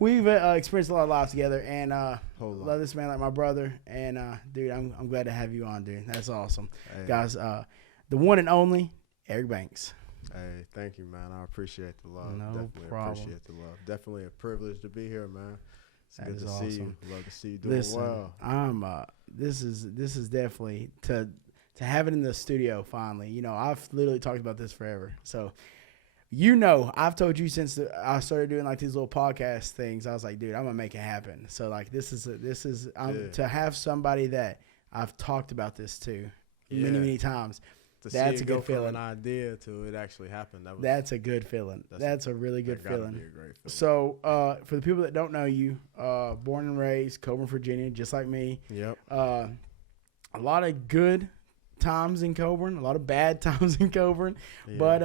We've experienced a lot of lives together, and love this man like my brother. And dude, I'm glad to have you on, dude. That's awesome, guys. The one and only Erikk Banks. Hey, thank you, man. I appreciate the love. No Definitely problem. appreciate the love. Definitely a privilege to be here, man. It's That good is to awesome. see you. Love to see you doing well. I'm this is definitely to have it in the studio finally. You know, I've literally talked about this forever. So, you know, I've told you since I started doing like these little podcast things. I was like, dude, I'm gonna make it happen. So like, this is to have somebody that I've talked about this to many times. That's a good feeling. From an idea to it actually happened. That's a good feeling. That's a really good feeling. Be a great feeling. So, for the people that don't know you, born and raised Coburn, Virginia, just like me. Yep. A lot of good times in Coburn, a lot of bad times in Coburn, but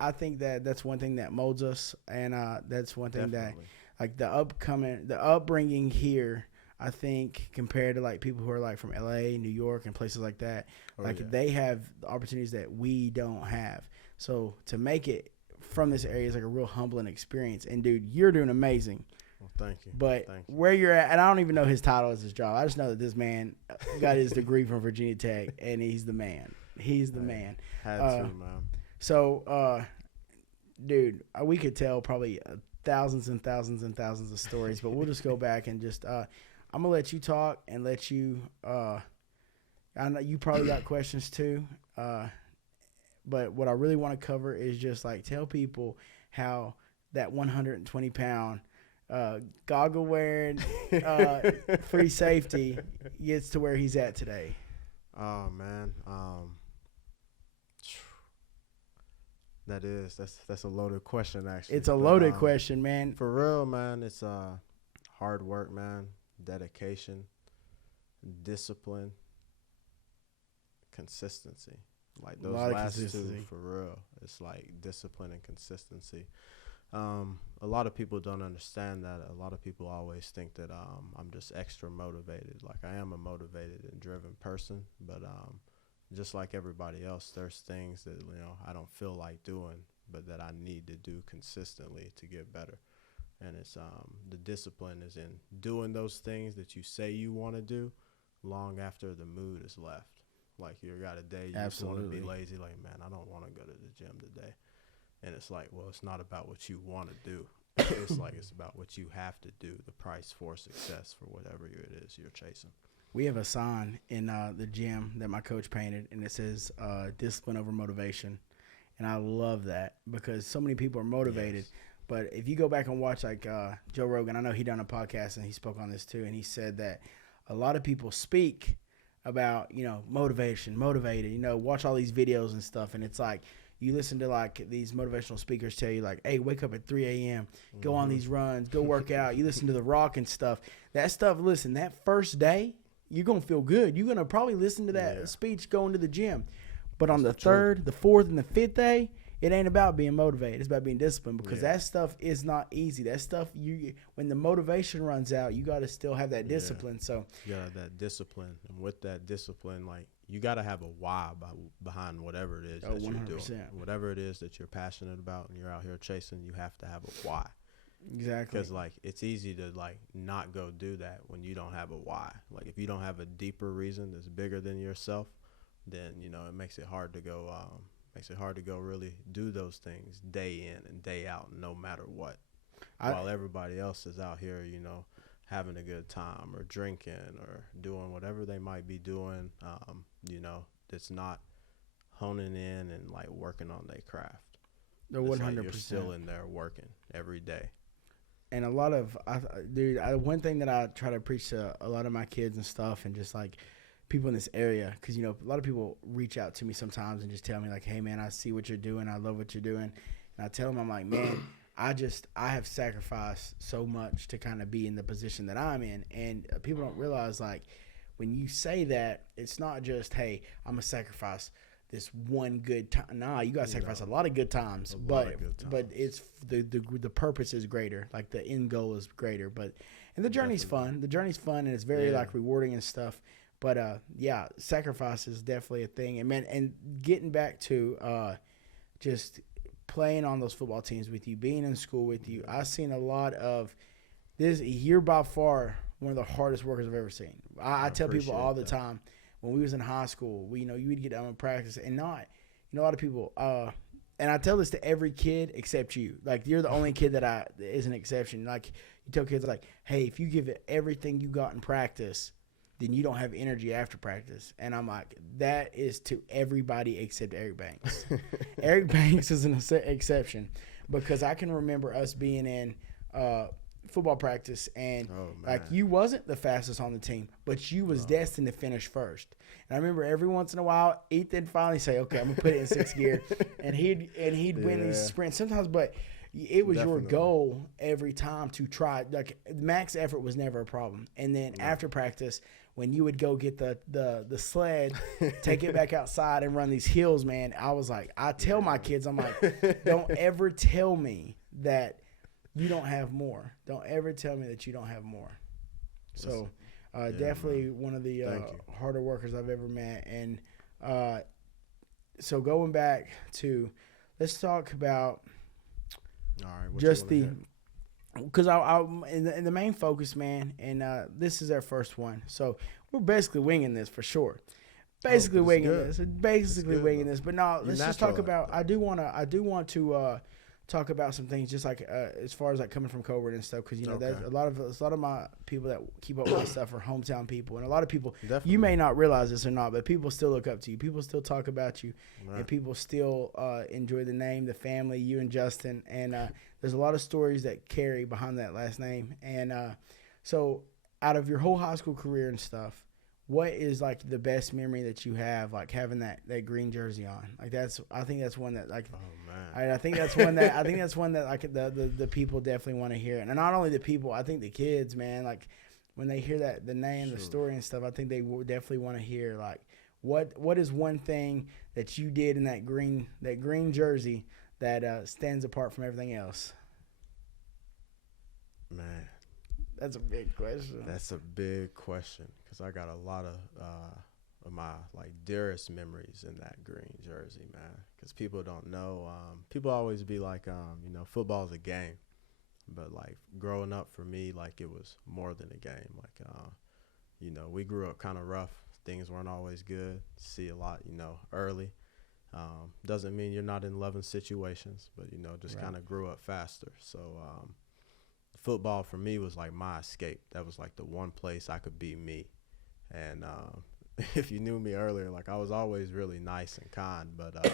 I think that's one thing that molds us, and that's one thing that, like the upbringing here, I think compared to like people who are like from LA, New York, and places like that, they have the opportunities that we don't have. So to make it from this area is like a real humbling experience. And dude, you're doing amazing. Well, thank you. But where you're at, and I don't even know his title as his job. I just know that this man got his degree from Virginia Tech, and he's the man. He's the man. Had to, man. So, dude, we could tell probably thousands and thousands and thousands of stories, but we'll just go back and just I'm gonna let you talk and let you. I know you probably got questions too, but what I really want to cover is just like tell people how that 120-pound goggle wearing free safety gets to where he's at today. Oh man, that's a loaded question actually. It's a loaded question, man. For real, man. It's hard work, man. Dedication, discipline, consistency. Like those last two, for real. It's like discipline and consistency. A lot of people don't understand that. A lot of people always think that I'm just extra motivated. Like I am a motivated and driven person, but just like everybody else, there's things that I don't feel like doing, but that I need to do consistently to get better. And it's the discipline is in doing those things that you say you want to do long after the mood is left. Like you got a day you just want to be lazy, like, man, I don't want to go to the gym today. And it's like, well, it's not about what you want to do. It's like it's about what you have to do, the price for success for whatever it is you're chasing. We have a sign in the gym that my coach painted, and it says discipline over motivation. And I love that because so many people are motivated. Yes. But if you go back and watch like Joe Rogan, I know he done a podcast and he spoke on this too. And he said that a lot of people speak about, motivated, watch all these videos and stuff. And it's like, you listen to like these motivational speakers tell you like, hey, wake up at 3 a.m., go on these runs, go work out. You listen to The Rock and stuff. That stuff, listen, that first day, you're going to feel good. You're going to probably listen to that speech going to the gym. But on the third, the fourth, and the fifth day, it ain't about being motivated. It's about being disciplined because that stuff is not easy. That stuff, when the motivation runs out, you got to still have that discipline. So you got that discipline. And with that discipline, like, you got to have a why behind whatever it is that 100%. You're doing. Whatever it is that you're passionate about and you're out here chasing, you have to have a why. Exactly. Because, like, it's easy to, like, not go do that when you don't have a why. Like, if you don't have a deeper reason that's bigger than yourself, then, it makes it hard to go really do those things day in and day out, no matter what. While everybody else is out here, having a good time or drinking or doing whatever they might be doing, that's not honing in and like working on their craft. No, 100%. Like you're still in there working every day. And a lot of, one thing that I try to preach to a lot of my kids and stuff, and just like people in this area, because a lot of people reach out to me sometimes and just tell me like, hey man, I see what you're doing, I love what you're doing, and I tell them, I'm like, man, I have sacrificed so much to kind of be in the position that I'm in, and people don't realize, like, when you say that, it's not just, hey, I'm gonna sacrifice this one good time. Nah, you gotta sacrifice a lot of good times, but it's the purpose is greater. Like the end goal is greater, and the journey's fun. The journey's fun, and it's very like rewarding and stuff. But sacrifice is definitely a thing. And man, and getting back to just playing on those football teams with you, being in school with you, I've seen a lot of this. You're by far one of the hardest workers I've ever seen. I tell people all the time, when we was in high school, you would get out in practice and not, a lot of people, and I tell this to every kid except you. Like, you're the only kid that is an exception. Like, you tell kids, like, hey, if you give it everything you got in practice, then you don't have energy after practice. And I'm like, that is to everybody except Erikk Banks. Erikk Banks is an exception, because I can remember us being in football practice, and like, you wasn't the fastest on the team, but you was destined to finish first. And I remember every once in a while, Ethan finally say, okay, I'm gonna put it in sixth gear, and he'd win these sprints sometimes, but it was your goal every time to try. Like, max effort was never a problem. And then after practice, when you would go get the sled, take it back outside and run these hills, man, I was like, I tell my kids, I'm like, don't ever tell me that you don't have more. Don't ever tell me that you don't have more. So definitely one of the harder workers I've ever met. And so going back to, let's talk about just because I in the main focus, man, and this is our first one. So we're basically winging this for sure. Basically winging this. But no, let's just talk about. I do want to talk about some things, just like as far as like coming from Coburn and stuff, because that's a lot of my people that keep up with my stuff are hometown people, and a lot of people, you may not realize this or not, but people still look up to you, people still talk about you, and people still enjoy the name, the family, you and Justin, and there's a lot of stories that carry behind that last name. And so out of your whole high school career and stuff, what is like the best memory that you have, like having that green jersey on? Like, I think that's one that, like, I think that's one that like the people definitely want to hear. And not only the people, I think the kids, man, like when they hear that, the name, the story and stuff, I think they will definitely want to hear, like, what is one thing that you did in that green jersey that stands apart from everything else? Man, that's a big question. That's a big question, because I got a lot of my like dearest memories in that green jersey, man. Because people don't know. People always be like, football is a game, but like growing up for me, like it was more than a game. Like, we grew up kind of rough. Things weren't always good. See a lot, early. Doesn't mean you're not in loving situations, but just kind of grew up faster. So football for me was like my escape. That was like the one place I could be me. And if you knew me earlier, like I was always really nice and kind, but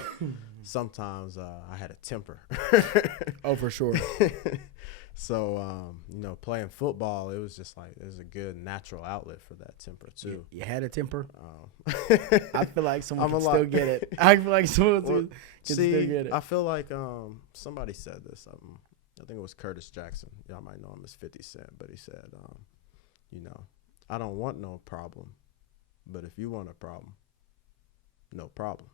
sometimes I had a temper. Oh, for sure. So, playing football, it was just like, it was a good natural outlet for that temper too. You had a temper? I feel like someone can still get it. I feel like someone can still get it. I feel like somebody said this. I think it was Curtis Jackson. Y'all might know him as 50 Cent, but he said, I don't want no problem, but if you want a problem, no problem.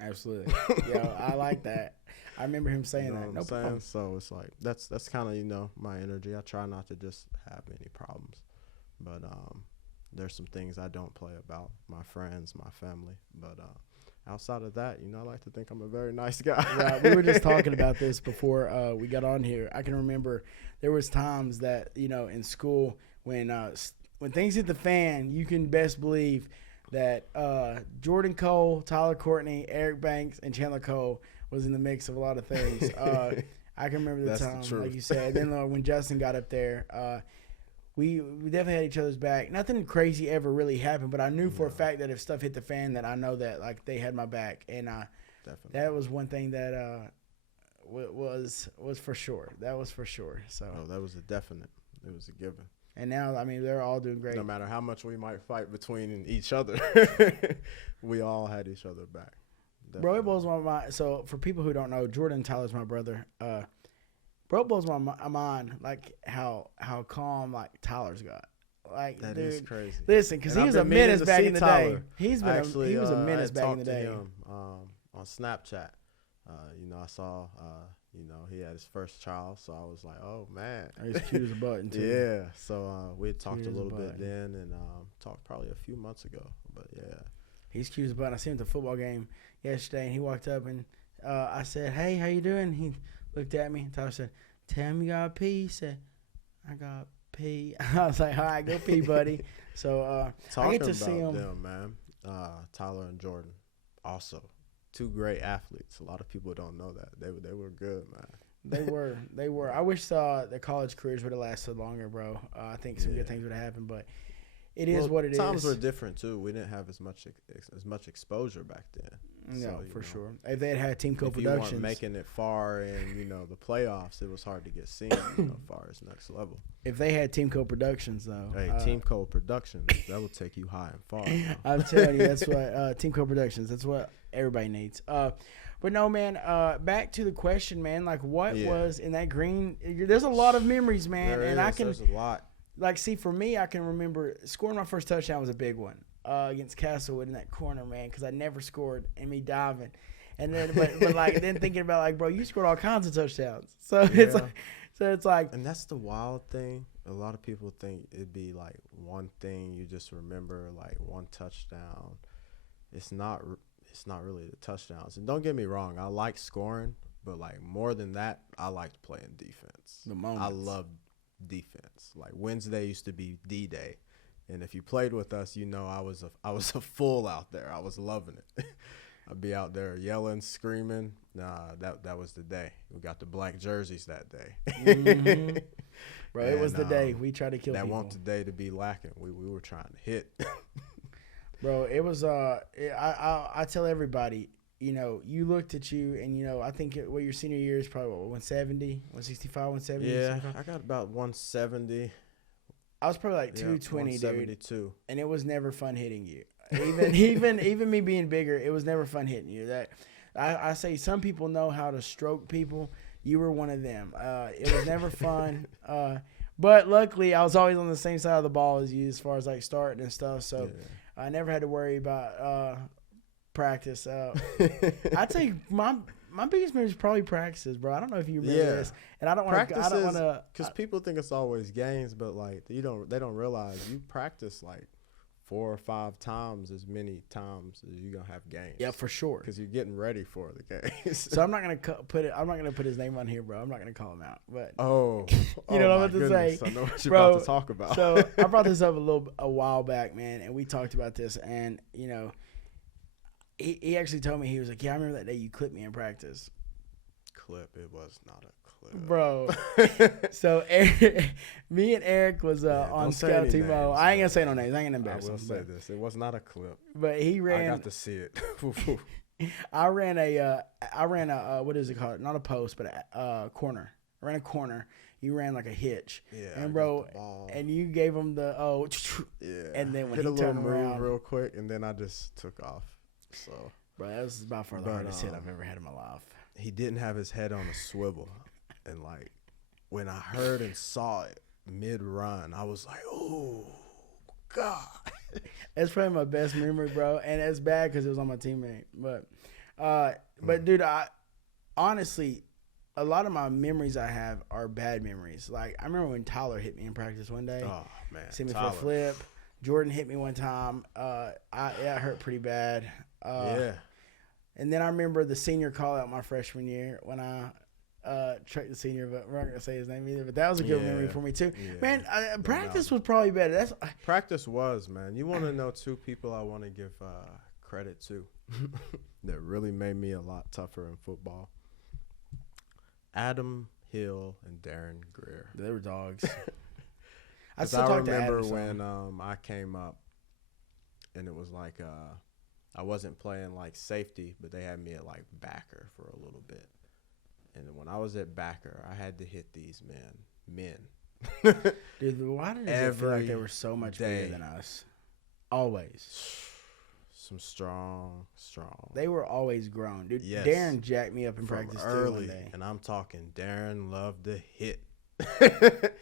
Absolutely. Yeah, I like that. I remember him saying that. No problem. So it's like, that's kind of, my energy. I try not to just have any problems, but there's some things I don't play about, my friends, my family, but outside of that, I like to think I'm a very nice guy. Yeah, we were just talking about this before we got on here. I can remember there was times that, in school when things hit the fan, you can best believe that Jordan Cole, Tyler Courtney, Erikk Banks, and Chandler Cole was in the mix of a lot of things. I can remember the time, like you said. Then when Justin got up there, we definitely had each other's back. Nothing crazy ever really happened, but I knew for a fact that if stuff hit the fan, that I know that like they had my back, and that was one thing that was for sure. That was for sure. So that was a definite. It was a given. And now, I mean, they're all doing great. No matter how much we might fight between each other, we all had each other back. Definitely. Bro, it blows my mind. So for people who don't know, Jordan Tyler's my brother. Bro, blows my mind like how calm like Tyler's got. Like that dude, is crazy. Listen, because he was a menace back in the day. He was a menace back in the day. Him, on Snapchat. I saw. He had his first child, so I was like, oh man, He's cute as a button too. Yeah. So we had talked a little bit then, and talked probably a few months ago. But yeah, he's cute as a button. I seen him at the football game yesterday, and he walked up and I said, "Hey, how you doing?" He looked at me. And Tyler said, "Tell me you got pee." He said, "I got pee." I was like, "All right, go pee, buddy." So I get to see him. Them, man. Tyler and Jordan, also 2 great athletes. A lot of people don't know that they were good, man. They were. I wish their college careers would have lasted longer, bro. I think some good things would have happened, but it is what it is. Times were different too. We didn't have as much exposure back then. No, for sure. If they had TeamCole Productions, if you weren't making it far in the playoffs, it was hard to get seen far as next level. If they had TeamCole Productions, though, hey, TeamCole Productions, that will take you high and far. I'm telling you, that's what TeamCole Productions. That's what everybody needs. But no, man. Back to the question, man. Like, what was in that green? There's a lot of memories, man, there's a lot. Like, see, for me, I can remember scoring my first touchdown was a big one against Castlewood in that corner, man, because I never scored and me diving. And then, but like, then thinking about, like, bro, you scored all kinds of touchdowns. So it's like. And that's the wild thing. A lot of people think it'd be, like, one thing you just remember, like, one touchdown. It's not really the touchdowns. And don't get me wrong, I like scoring, but, like, more than that, I liked playing defense. The moments. I love defense. Like, Wednesday used to be D-Day, and if you played with us, I was a fool out there. I was loving it. I'd be out there yelling, screaming. That was the day. We got the black jerseys that day. Mm-hmm. Bro, it was the day we tried to kill people. That wasn't the day to be lacking. We were trying to hit. Bro, it was. I tell everybody, you looked at you, and I think your senior year is probably 170, 165, 170. Yeah, I got about 170. I was probably like 220, 172. Dude. And it was never fun hitting you. Even me being bigger, it was never fun hitting you. That I say some people know how to stroke people. You were one of them. It was never fun. But luckily, I was always on the same side of the ball as you as far as like starting and stuff. So I never had to worry about practice. I'd say my biggest memory is probably practices, bro. I don't know if you remember this, and I don't want to. Because people think it's always games, but like they don't realize you practice like 4 or 5 times as many times as you're gonna have games. Yeah, for sure. Because you're getting ready for the games. So I'm not gonna put his name on here, bro. I'm not gonna call him out. But you know what I'm about to say. I know what you're about to talk about. So I brought this up a while back, man, and we talked about this, and He actually told me, he was like, "Yeah, I remember that day you clipped me in practice." It was not a clip, bro. So me and Erikk was on scout team. I ain't gonna say no names. I ain't gonna embarrass him. I will say this: it was not a clip. But he ran. I got to see it. I ran a what is it called? Not a post, but a corner. I ran a corner. You ran like a hitch. Yeah. And bro, and you gave him the and then when hit he a little turned move around real quick, and then I just took off. So, bro, that was about far the hardest hit I've ever had in my life. He didn't have his head on a swivel, and like when I heard and saw it mid-run, I was like, "Oh God!" That's probably my best memory, bro, and it's bad because it was on my teammate. But dude, I honestly, a lot of my memories I have are bad memories. Like I remember when Tyler hit me in practice one day. Oh man, sent me for a flip. Jordan hit me one time. It hurt pretty bad. Yeah. And then I remember the senior call out my freshman year when I tricked the senior, but we're not gonna say his name either. But that was a good memory for me too. Yeah. Man, practice was probably better. Practice was, man. You want to know 2 people I want to give credit to that really made me a lot tougher in football? Adam Hill and Darren Greer. They were dogs. I remember when I came up, and it was like I wasn't playing like safety, but they had me at like backer for a little bit. And when I was at backer, I had to hit these men. Dude, why did it feel like they were so much bigger than us? Always. Some strong. They were always grown, dude. Yes. Darren jacked me up in practice early, too one day. and I'm talking Darren loved to hit.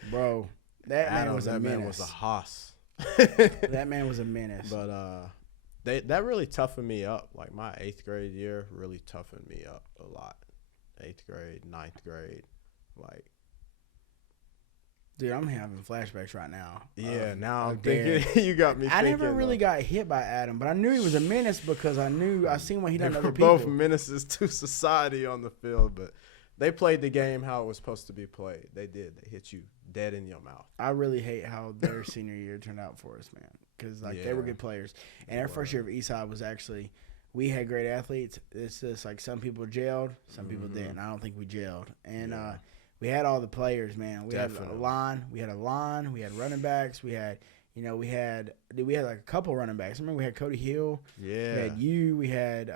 Bro, that man was a menace. That man was a hoss. That man was a menace. But that really toughened me up. Like my 8th grade year really toughened me up a lot. 8th grade, 9th grade, like. Dude, I'm having flashbacks right now. Yeah, now I'm thinking you got me. I never really got hit by Adam, but I knew he was a menace because I seen what he done to other people. Both menaces to society on the field, but they played the game how it was supposed to be played. They did. They hit you dead in your mouth. I really hate how their senior year turned out for us, man, because they were good players. And our first year of Eastside was actually, we had great athletes. It's just like some people jailed, some people didn't. I don't think we jailed, and we had all the players, man. We had a line. We had running backs. We had like a couple running backs. I remember we had Cody Hill. Yeah. We had you. We had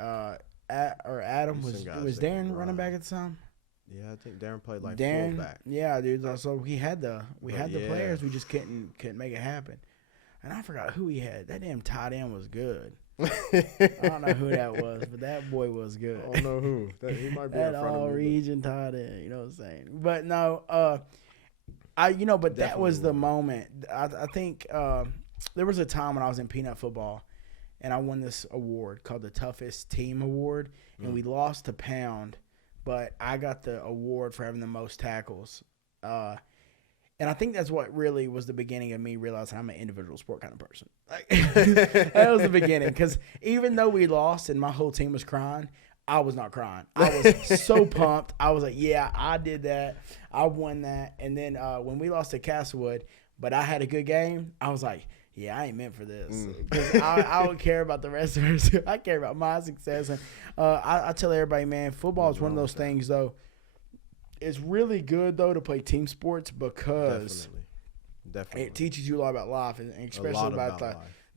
Adam. Was Darren running back at the time? Yeah, I think Darren played like fullback. Yeah, dude. So we had the players. We just couldn't make it happen. And I forgot who he had. That damn tight end was good. I don't know who that was, but that boy was good. I don't know who. He might be that in front all of me, region tight end. You know what I'm saying? But no, but that was the moment. I think there was a time when I was in peanut football, and I won this award called the Toughest Team Award, and we lost to Pound, but I got the award for having the most tackles. And I think that's what really was the beginning of me realizing I'm an individual sport kind of person. Like, that was the beginning. Because even though we lost and my whole team was crying, I was not crying. I was so pumped. I was like, yeah, I did that. I won that. And then when we lost to Castlewood, but I had a good game, I was like, yeah, I ain't meant for this. Because I don't care about the rest of us. I care about my success. And I tell everybody, man, football is one of those things, though. It's really good, though, to play team sports because Definitely. It teaches you a lot about life, and especially about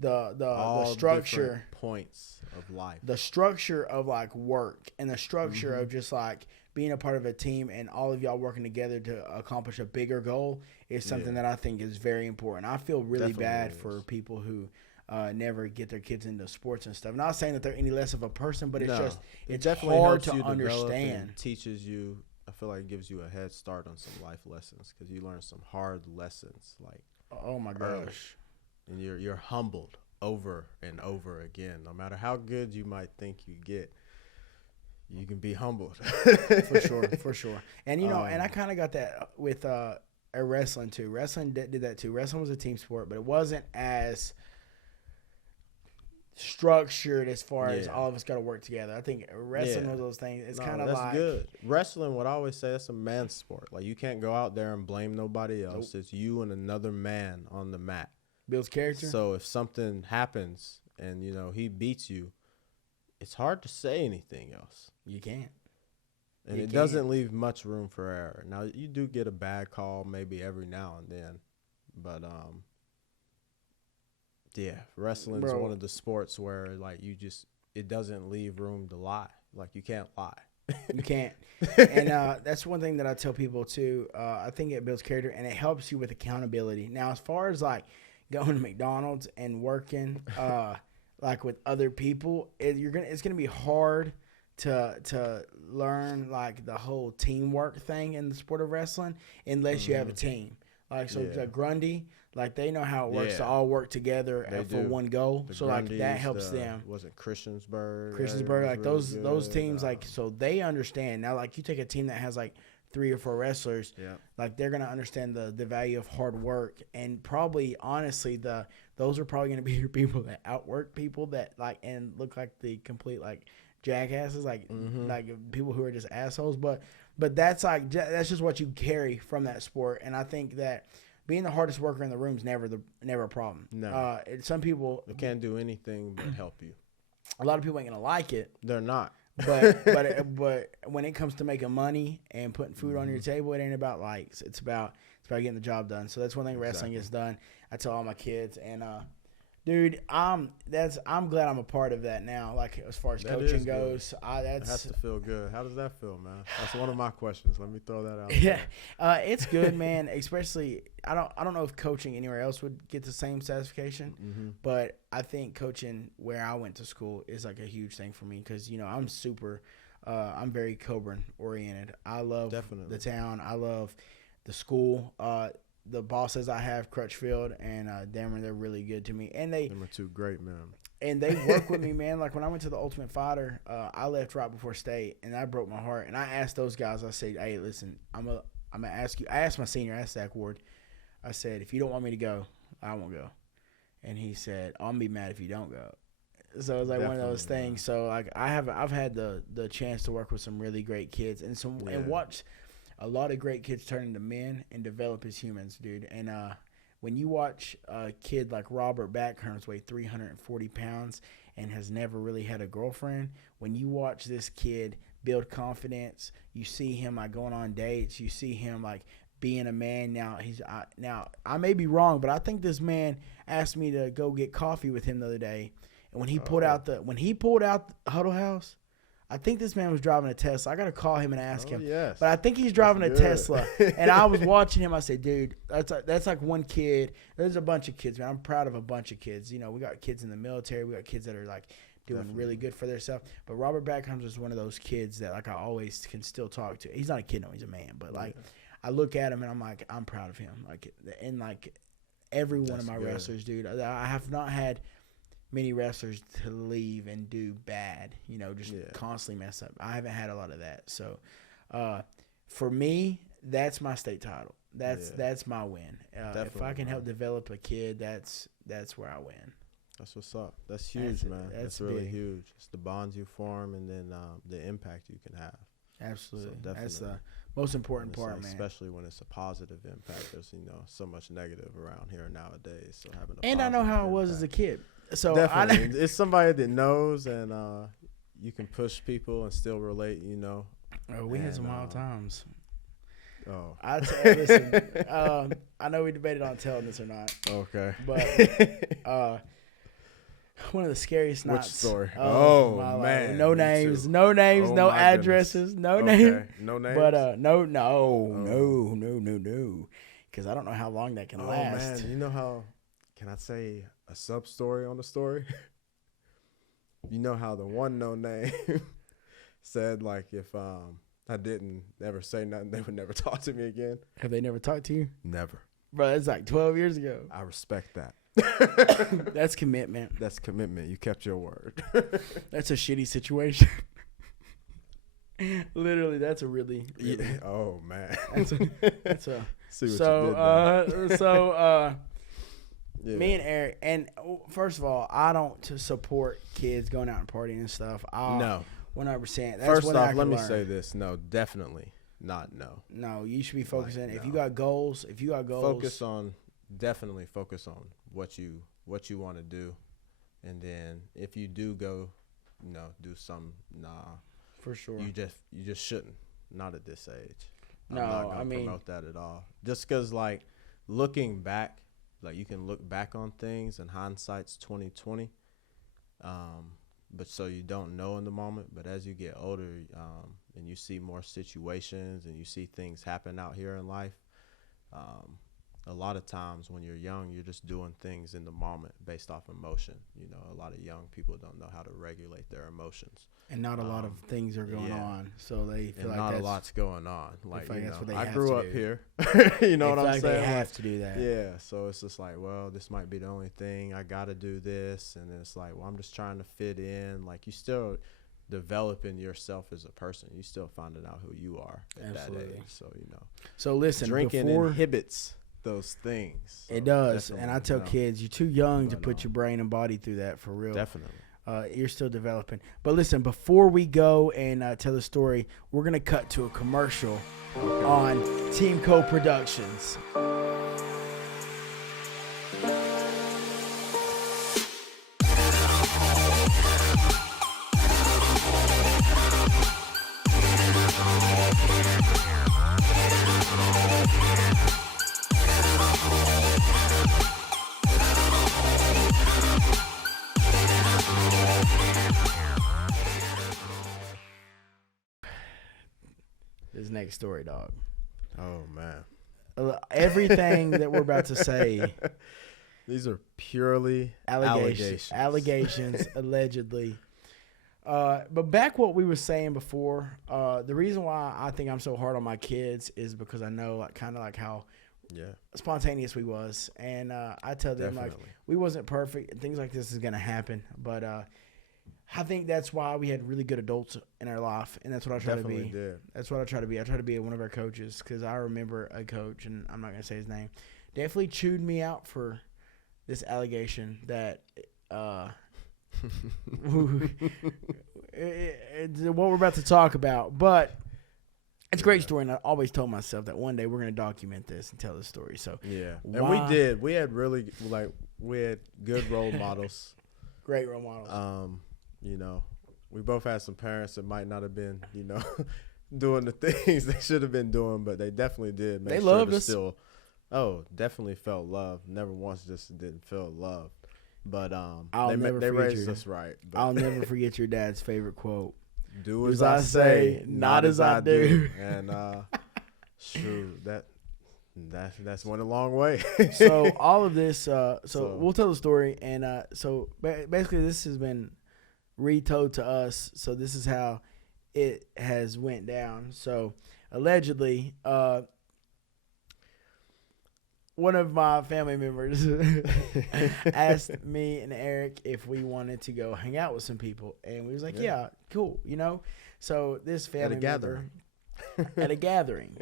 the structure. Points of life. The structure of, like, work and the structure of just, like, being a part of a team and all of y'all working together to accomplish a bigger goal is something that I think is very important. I feel really bad for people who never get their kids into sports and stuff. Not saying that they're any less of a person, but it's definitely hard helps to you understand. Teaches you. I feel like it gives you a head start on some life lessons because you learn some hard lessons. Like, oh my gosh, and you're humbled over and over again. No matter how good you might think you get, you can be humbled. for sure. And and I kind of got that with wrestling too. Wrestling did that too. Wrestling was a team sport, but it wasn't as structured as far as all of us got to work together. I think wrestling was those things. It's kind of like that's good. Wrestling, what I always say, that's a man sport. Like, you can't go out there and blame nobody else. It's you and another man on the mat. Builds character. So if something happens and he beats you, it's hard to say anything else. You can't. And it doesn't leave much room for error. Now, you do get a bad call maybe every now and then, but yeah, wrestling is one of the sports where, like, it doesn't leave room to lie. Like, you can't lie. You can't. And that's one thing that I tell people, too. I think it builds character, and it helps you with accountability. Now, as far as, like, going to McDonald's and working, like, with other people, it's gonna be hard to learn, like, the whole teamwork thing in the sport of wrestling unless you have a team. Like, so like Grundy, like, they know how it works to all work together for one goal. So, like, that helps them. Wasn't Christiansburg, like, those teams, like, so they understand. Now, like, you take a team that has, like, 3 or 4 wrestlers, like, they're going to understand the value of hard work. And probably, honestly, those are probably going to be your people that outwork people that, like, and look like the complete, like, jackasses, like people who are just assholes. But that's, like, that's just what you carry from that sport. And I think that being the hardest worker in the room is never a problem. No. Some people they can't do anything but help you. A lot of people ain't gonna like it. They're not. But when it comes to making money and putting food on your table, it ain't about likes. It's about getting the job done. So that's one thing wrestling gets done. I tell all my kids. And Dude, I'm glad I'm a part of that now. Like as far as That coaching is goes, It has to feel good. How does that feel, man? That's one of my questions. Let me throw that out. Yeah, it's good, man. Especially, I don't know if coaching anywhere else would get the same satisfaction, but I think coaching where I went to school is like a huge thing for me because I'm very Coburn oriented. I love the town. I love the school. The bosses I have, Crutchfield and Dameron, they're really good to me. And them are two great men. And they work with me, man. Like when I went to the Ultimate Fighter, I left right before state, and that broke my heart. And I asked those guys, I said, hey, listen, I'm gonna ask you. I asked my senior, I asked Zach Ward, I said, if you don't want me to go, I won't go. And he said, I'll be mad if you don't go. So it was like one of those things. So like I've had the chance to work with some really great kids and watch a lot of great kids turn into men and develop as humans, dude. And when you watch a kid like Robert Backhurns weigh 340 pounds and has never really had a girlfriend, when you watch this kid build confidence, you see him like going on dates, you see him like being a man. Now I may be wrong, but I think this man asked me to go get coffee with him the other day, and when he pulled out the Huddle House, I think this man was driving a Tesla. I got to call him and ask him. Yes. But I think he's driving a Tesla. And I was watching him. I said, dude, that's like one kid. There's a bunch of kids, man. I'm proud of a bunch of kids. You know, we got kids in the military. We got kids that are like doing really good for themselves. But Robert Backhams is one of those kids that like I always can still talk to. He's not a kid, no, he's a man. But like I look at him and I'm like, I'm proud of him. Like, and like every one of my wrestlers, dude, I have not had many wrestlers to leave and do bad, just constantly mess up. I haven't had a lot of that. So for me, that's my state title. That's my win. If I can help develop a kid, that's where I win. That's what's up. That's huge, man. That's really big. Huge. It's the bonds you form and then the impact you can have. Absolutely. So that's the most important part, man. Especially when it's a positive impact. There's, so much negative around here nowadays. So having I know how it was as a kid. So definitely, it's somebody that knows, and you can push people and still relate. Oh, we had some wild times. Oh, listen. I know we debated on telling this or not. Okay, but one of the scariest nights. Which story? Oh man, no names, no addresses, no names, no names. But no, because I don't know how long that can last. Man, you know how? Can I say a sub story on the story? You know how the one no name said like if I didn't ever say nothing, they would never talk to me again. Have they never talked to you? Never. Bro, that's like 12 years ago. I respect that. That's commitment. That's commitment. You kept your word. That's a shitty situation. Literally, that's a really. Oh man. That's a. See what you did there. Yeah. Me and Eric, and first of all, I don't support kids going out and partying and stuff. No. 100%. First off, let me say this. No, definitely not no. No, you should be focusing. If you got goals, definitely focus on what you want to do. And then if you do go, do some, for sure. You just shouldn't. Not at this age. No, I'm not going to promote that at all. Just because, like, looking back, like you can look back on things and hindsight's 20/20. But so you don't know in the moment, but as you get older, and you see more situations and you see things happen out here in life, a lot of times when you're young, you're just doing things in the moment based off emotion. A lot of young people don't know how to regulate their emotions. And not a lot of things are going on, so they feel like not a lot's going on. Like, that's what they I have grew to up do. here. You know what I'm saying? They have to do that. Yeah, so it's just like, well, this might be the only thing. I got to do this, and then it's like, well, I'm just trying to fit in. Like, you still developing yourself as a person. You still finding out who you are at that age. So So listen, drinking inhibits those things. So it does, and I tell kids, you're too young to put your brain and body through that for real. Definitely. You're still developing. But listen, before we go and tell the story, we're going to cut to a commercial on TeamCole Productions. next story, dog. Oh, man. Everything that we're about to say. These are purely allegations. Allegations, allegedly. But back what we were saying before, the reason why I think I'm so hard on my kids is because I know kind of like how spontaneous we was. And I tell them, like, we wasn't perfect and things like this is going to happen. But I think that's why we had really good adults in our life, and that's what I try to be. Did. That's what I try to be. I try to be one of our coaches because I remember a coach, and I'm not going to say his name, definitely chewed me out for this allegation that it's what we're about to talk about. But it's a great story, and I always told myself that one day we're going to document this and tell the story. So and we did. We had really we had good role models. Great role models. You know, we both had some parents that might not have been, doing the things they should have been doing, but they definitely did. They loved us. Definitely felt love. Never once just didn't feel love. But they raised us right. But I'll never forget your dad's favorite quote. Do as I say, not as I do. And shoot, that's went a long way. So all of this, so we'll tell the story, and so basically this has been retold to us. So this is how it has went down. So allegedly, one of my family members asked me and Erikk if we wanted to go hang out with some people, and we was like, yeah cool, So this family member at a gathering,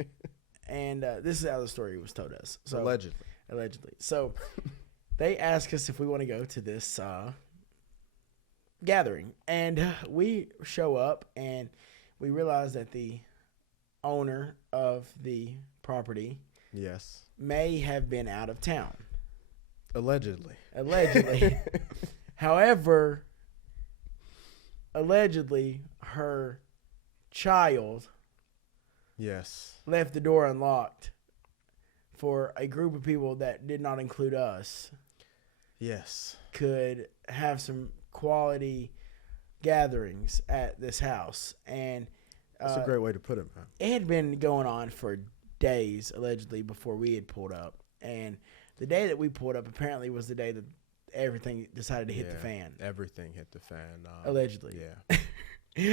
and this is how the story was told us. So allegedly. So they asked us if we want to go to this gathering, and we show up, and we realize that the owner of the property may have been out of town. Allegedly. However, allegedly her child left the door unlocked for a group of people that did not include us. Could have some quality gatherings at this house. And that's a great way to put it, man. It had been going on for days, allegedly, before we had pulled up. And the day that we pulled up apparently was the day that everything decided to hit the fan. Everything hit the fan. Allegedly. Yeah.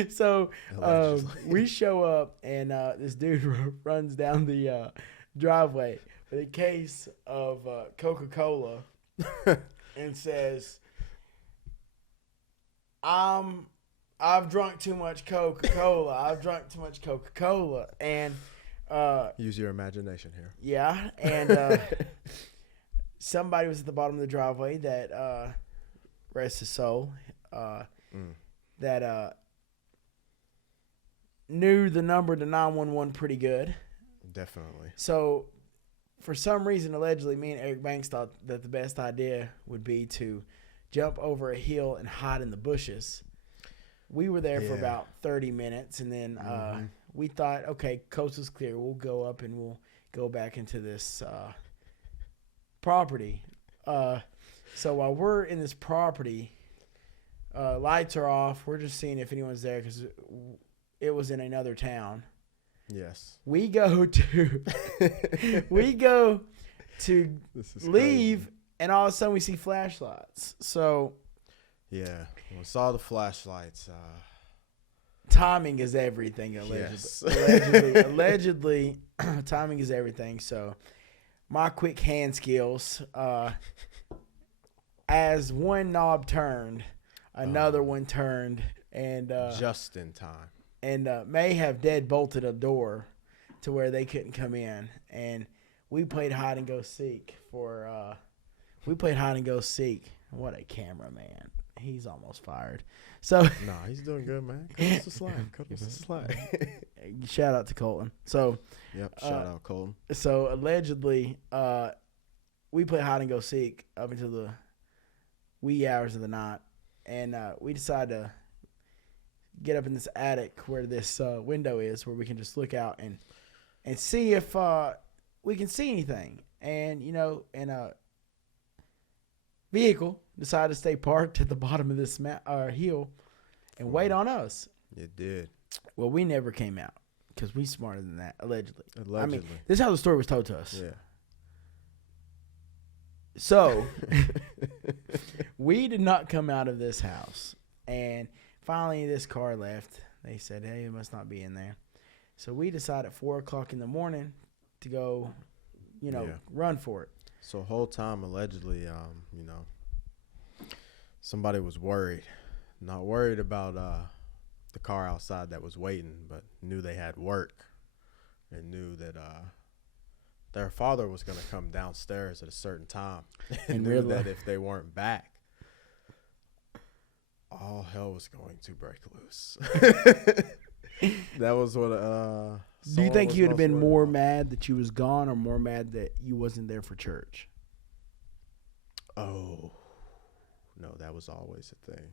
So we show up, and this dude runs down the driveway with a case of Coca-Cola and says, I've drunk too much Coca-Cola. And use your imagination here. Yeah, and somebody was at the bottom of the driveway that rest his soul, that knew the number to 911 pretty good. Definitely. So for some reason, allegedly, me and Erikk Banks thought that the best idea would be to jump over a hill and hide in the bushes. We were there for about 30 minutes, and then we thought, okay, coast is clear. We'll go up and we'll go back into this property. So while we're in this property, lights are off. We're just seeing if anyone's there because it was in another town. Yes. We go to leave, crazy. And all of a sudden we see flashlights. So yeah, when we saw the flashlights. Timing is everything. Allegedly, timing is everything. So my quick hand skills, as one knob turned, another one turned, and just in time. And may have dead bolted a door to where they couldn't come in. And we played hide and go seek What a cameraman. He's almost fired. So no, he's doing good, man. Cut us a slack. Shout out to Colton. So shout out Colton. So allegedly, we played hide and go seek up until the wee hours of the night, and we decided to get up in this attic where this window is, where we can just look out and see if we can see anything. And in a vehicle decided to stay parked at the bottom of this hill and wait on us. It did. Well, we never came out because we smarter than that, allegedly. Allegedly. I mean, this is how the story was told to us. Yeah. So, we did not come out of this house. And finally, this car left. They said, hey, it must not be in there. So, we decided at 4 o'clock in the morning to go, run for it. So, whole time, allegedly, somebody was worried. Not worried about the car outside that was waiting, but knew they had work and knew that their father was going to come downstairs at a certain time and knew that if they weren't back, all hell was going to break loose. That was what do you think you would have been more mad that you was gone or more mad that you wasn't there for church? Oh, no, that was always a thing.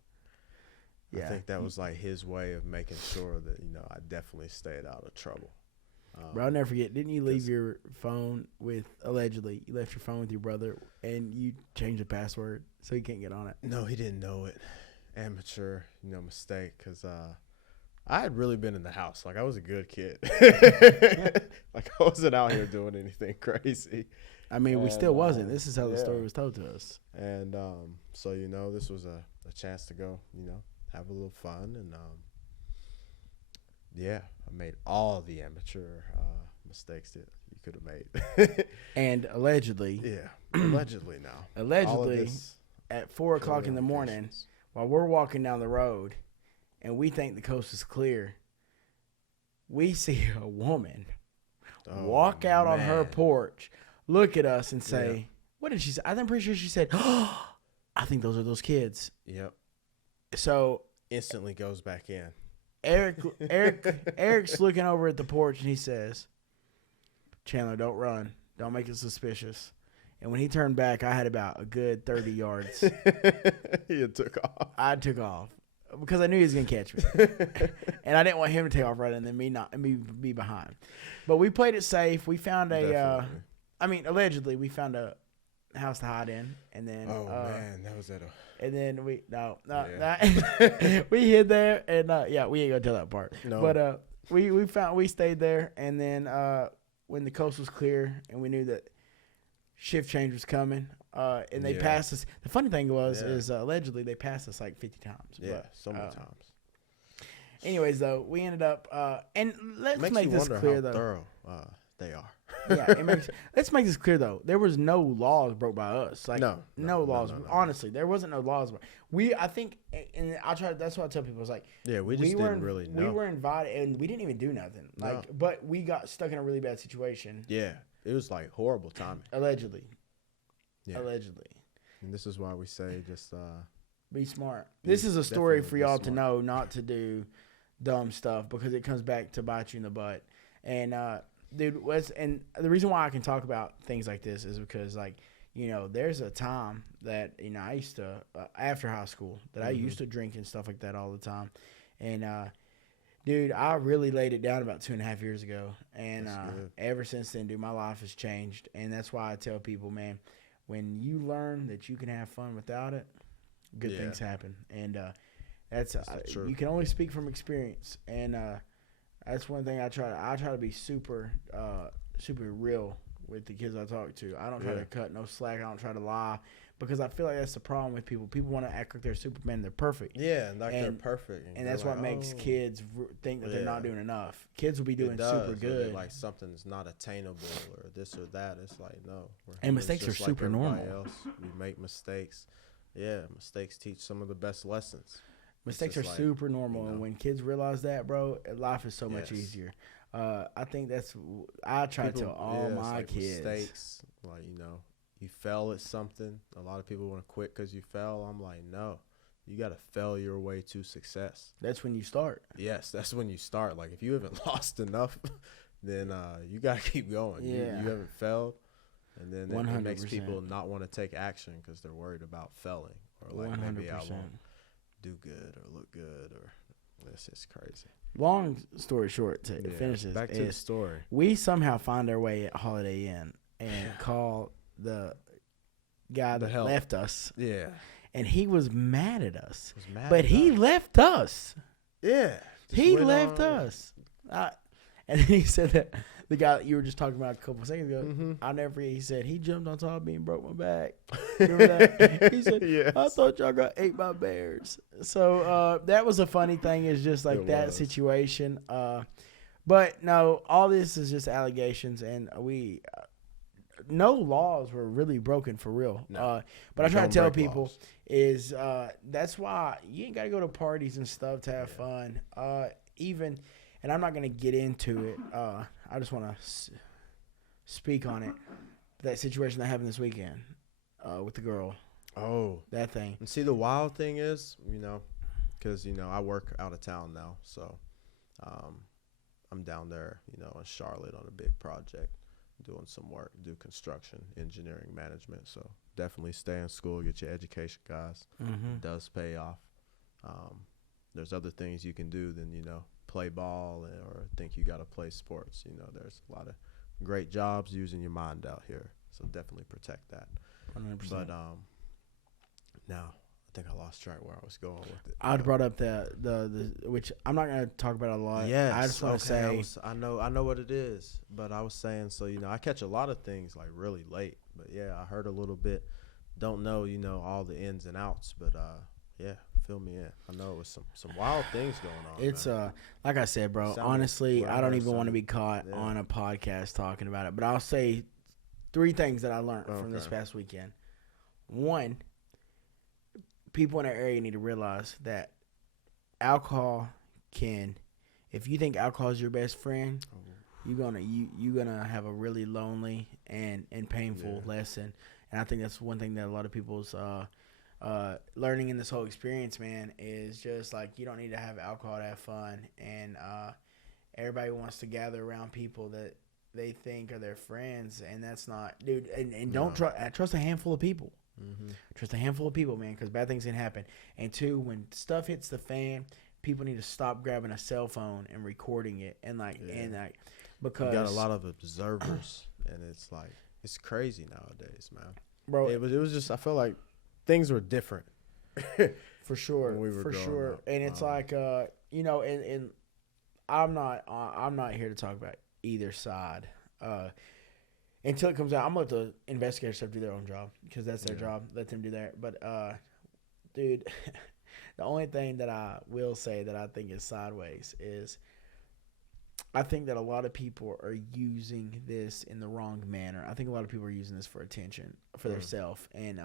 Yeah. I think that was like his way of making sure that, I definitely stayed out of trouble. Bro, I'll never forget. Didn't you leave your phone with, allegedly, you left your phone with your brother and you changed the password so he can't get on it? No, he didn't know it. Amateur, mistake, because I had really been in the house. Like, I was a good kid. Like, I wasn't out here doing anything crazy. I mean, we still wasn't. This is how the story was told to us. And so, this was a chance to go, have a little fun. And, I made all the amateur mistakes that you could have made. And allegedly. Yeah, allegedly now. Allegedly, at 4 o'clock in the morning, while we're walking down the road and we think the coast is clear, we see a woman walk out on her porch, look at us and say, what did she say? I'm pretty sure she said, oh, I think those are those kids. Yep. So instantly goes back in. Erick's looking over at the porch and he says, Chandler, don't run. Don't make it suspicious. And when he turned back, I had about a good 30 yards. He took off. I took off because I knew he was going to catch me. And I didn't want him to take off right and then me be behind. But we played it safe. We found allegedly we found a house to hide in. And then man, that was at a... And then we hid there and we ain't gonna tell that part. No. But we stayed there and then when the coast was clear and we knew that shift change was coming and they passed us. The funny thing is allegedly they passed us like 50 times. Yeah, but, so many times. Anyways, though, we ended up and let's make this clear though. Thorough they are. Let's make this clear though. There was no laws broke by us. Like no laws. No. Honestly, there wasn't no laws. I think, and that's what I tell people. It's like we didn't really know. We were invited and we didn't even do nothing. But we got stuck in a really bad situation. Yeah, it was like horrible timing. Allegedly. Yeah. Allegedly. And this is why we say just be smart. This is a story for y'all to know, not to do dumb stuff because it comes back to bite you in the butt. And dude, and the reason why I can talk about things like this is because, there's a time that, I used to, after high school, that I used to drink and stuff like that all the time. And, dude, I really laid it down about 2.5 years ago. And ever since then, dude, my life has changed. And that's why I tell people, man, when you learn that you can have fun without it, good things happen. And that's true. You can only speak from experience. And, that's one thing I try to be super real with the kids I talk to. I don't try to cut no slack. I don't try to lie because I feel like that's the problem with people. People want to act like they're Superman. They're perfect. Yeah, they're perfect. And that's what makes kids think that they're not doing enough. Kids will be doing super good. Like something's not attainable or this or that. It's like, no. And mistakes are super normal. We make mistakes. Yeah, mistakes teach some of the best lessons. Mistakes are super normal, and when kids realize that, bro, life is so much easier. I think I try to tell all my kids. Mistakes, you fell at something. A lot of people want to quit because you fell. I'm like, no, you got to fail your way to success. That's when you start. Yes, that's when you start. Like, if you haven't lost enough, then you got to keep going. Yeah. You haven't failed, and then 100%. It makes people not want to take action because they're worried about failing. Or like 100%. Maybe I won't do good or look good, or this is crazy. Long story short, to finish this, back to the story. We somehow find our way at Holiday Inn and call the guy that left us. Yeah. And he was mad at us. But he left us. Yeah. He left us. And then he said that the guy that you were just talking about a couple seconds ago, I'll never forget, he said he jumped on top of me and broke my back. Remember that? He said, yes. I thought y'all got ate by bears. So that was a funny thing, is just like that situation. But no, all this is just allegations, and no laws were really broken for real. No. But I try to tell people laws. Is that's why you ain't got to go to parties and stuff to have fun. Even, and I'm not going to get into it. I just want to speak on it. That situation that happened this weekend with the girl. Oh. That thing. And see, the wild thing is, because, I work out of town now. So I'm down there, in Charlotte on a big project, doing some work, do construction, engineering, management. So definitely stay in school, get your education, guys. It does pay off. There's other things you can do than, play ball or think you got to play sports. There's a lot of great jobs using your mind out here. So definitely protect that. 100%. But now I think I lost track where I was going with it. I brought up the which I'm not going to talk about a lot. Yes. I just want to say. I know what it is, but I was saying, so, I catch a lot of things like really late. But, yeah, I heard a little bit. Don't know, all the ins and outs. But, yeah, fill me in. I know it was some wild things going on. It's, like I said, bro, honestly, I don't even want to be caught on a podcast talking about it. But I'll say 3 things that I learned from this past weekend. 1, people in our area need to realize that alcohol can, if you think alcohol is your best friend, you're gonna have a really lonely and painful lesson. And I think that's one thing that a lot of people's learning in this whole experience, man, is just like, you don't need to have alcohol to have fun. And everybody wants to gather around people that they think are their friends, and that's not, dude. And don't trust a handful of people. Trust a handful of people, man, because bad things can happen. And 2, when stuff hits the fan, people need to stop grabbing a cell phone and recording it, and because you got a lot of observers, and it's crazy nowadays, man. Bro, it was just, I felt like things were different. For sure, when we were growing up. And it's and I'm not here to talk about either side. Until it comes out, I'm going to let the investigators have to do their own job, because that's their job. Let them do that. But, dude, the only thing that I will say that I think is sideways is I think that a lot of people are using this in the wrong manner. I think a lot of people are using this for attention, for themselves. And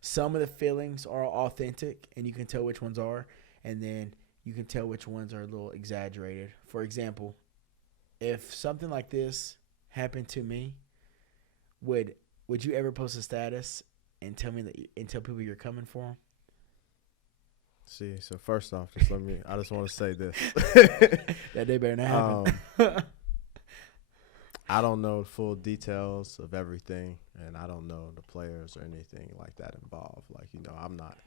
some of the feelings are authentic, and you can tell which ones are. And then you can tell which ones are a little exaggerated. For example, if something like this happened to me, would you ever post a status and tell people you're coming for them? See, so first off, I just want to say this. That day better not happen. I don't know the full details of everything, and I don't know the players or anything like that involved. Like, I'm not,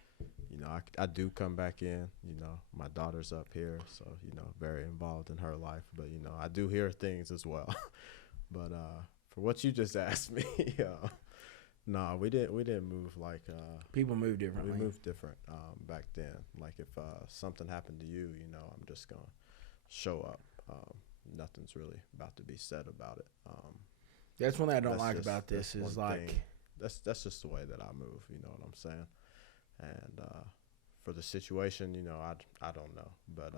I do come back in, my daughter's up here, so, very involved in her life. But, I do hear things as well. But, for what you just asked me, no, we didn't move like people move differently. We moved different back then. Like, if something happened to you, I'm just gonna show up. Nothing's really about to be said about it. That's one thing I don't like about this is like that's just the way that I move. You know what I'm saying? And for the situation, I don't know, but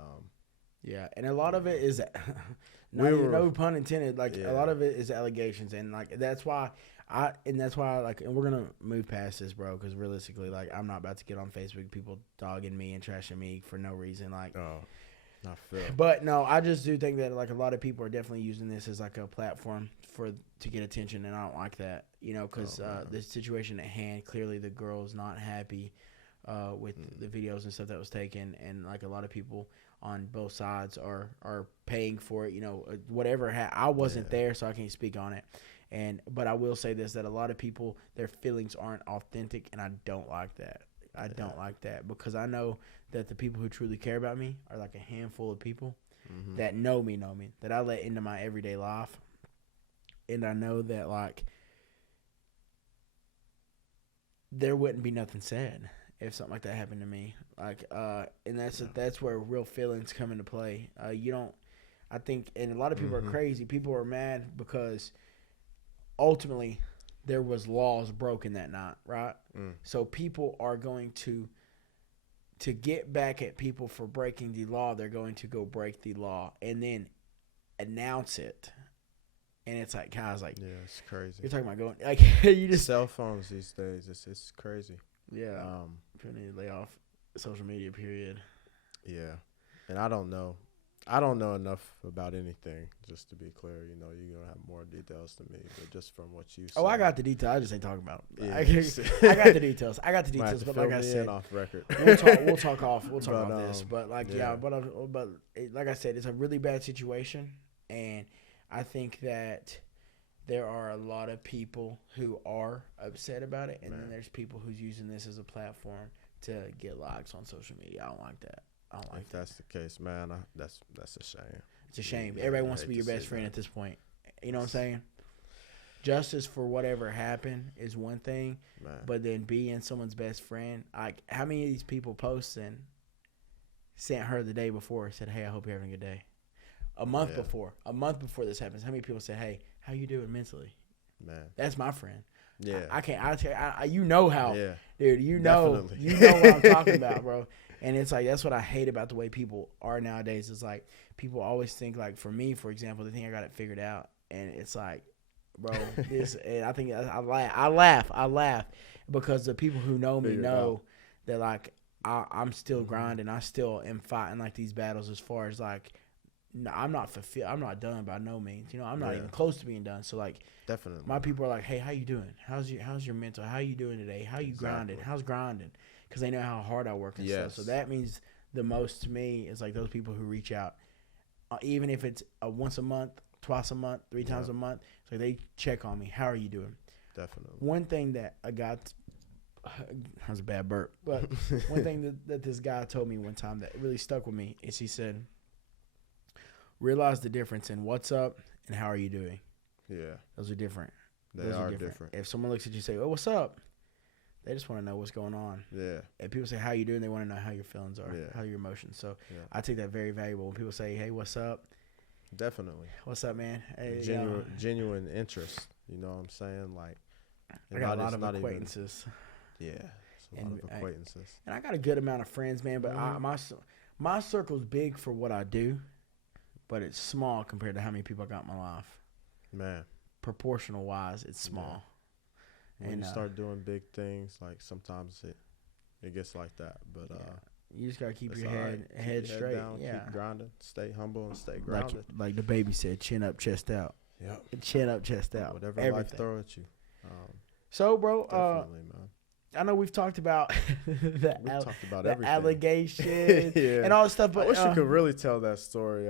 yeah, and a lot of it is no pun intended. Like a lot of it is allegations, and like that's why and we're gonna move past this, bro, because realistically, like, I'm not about to get on Facebook, people dogging me and trashing me for no reason, like. Oh, not fair. But no, I just do think that like a lot of people are definitely using this as like a platform to get attention, and I don't like that, because the situation at hand, clearly the girl's not happy with the videos and stuff that was taken, and like a lot of people on both sides are paying for it, whatever. I wasn't there, so I can't speak on it. But I will say this, that a lot of people, their feelings aren't authentic, and I don't like that. I don't like that, because I know that the people who truly care about me are like a handful of people that know me, that I let into my everyday life. And I know that, like, there wouldn't be nothing said if something like that happened to me. Like, and that's where real feelings come into play. I think, and a lot of people are crazy. People are mad because ultimately there was laws broken that night, right? So people are going to get back at people for breaking the law. They're going to go break the law and then announce it. And it's like, guys, like, yeah, it's crazy. You're talking about going, like, you just cell phones these days. It's crazy. Yeah. People need to lay off social media, period. Yeah. And I don't know enough about anything, just to be clear. You know, you're going to have more details than me, but just from what you said. Oh, I got the details. I just ain't talking about it. Yeah. I got the details. But like I said, off record. we'll talk off this. But like, but like I said, it's a really bad situation. And I think that there are a lot of people who are upset about it. And then there's people who's using this as a platform to get likes on social media. I don't like that. If that's the case, man, that's a shame. It's a shame. Everybody wants to be your best friend at this point. You know what I'm saying? Justice for whatever happened is one thing, but then being someone's best friend, like how many of these people posting sent her the day before, said, "Hey, I hope you're having a good day." A month before this happens, how many people say, "Hey, how you doing mentally?" Man, that's my friend. Yeah, I can't. You know how, dude. You know Definitely. what I'm talking about, bro. And it's like, that's what I hate about the way people are nowadays. It's like, people always think, like, for me, for example, they think I got it figured out. And it's like, bro, and I think I laugh because the people who know me know that, like, I'm still grinding. I still am fighting, like, these battles as far as, like, I'm not fulfilled. I'm not done by no means. You know, I'm not even close to being done. So, like, definitely, my people are like, "Hey, how you doing? How's your mental? How you doing today? How you grinding? How's grinding?" Because they know how hard I work and stuff. So that means the most to me is like those people who reach out, even if it's once a month, twice a month, 3 times a month. So they check on me. How are you doing? Definitely. One thing that I got, that was a bad burp, but one thing that this guy told me one time that really stuck with me is he said, "Realize the difference in what's up and how are you doing." Yeah. Those are different. They are different. If someone looks at you and say, "Oh, what's up?" They just want to know what's going on. Yeah. And people say, "How you doing?" They want to know how your feelings are, how your emotions. So I take that very valuable. When people say, "Hey, what's up?" Definitely. What's up, man? Hey, genuine interest. You know what I'm saying? Like, I got a lot of acquaintances. It's a lot of acquaintances. And I got a good amount of friends, man. But my circle's big for what I do, but it's small compared to how many people I got in my life. Man, proportional wise, it's small. When you start doing big things, like sometimes it gets like that. But you just gotta keep your head straight. Down, keep grinding, stay humble, and stay grounded. Like the baby said, chin up, chest out. Yep. Chin up, chest out. Whatever life throw at you. So, bro, definitely, man. I know we've talked about the allegations and all this stuff, but I wish you could really tell that story.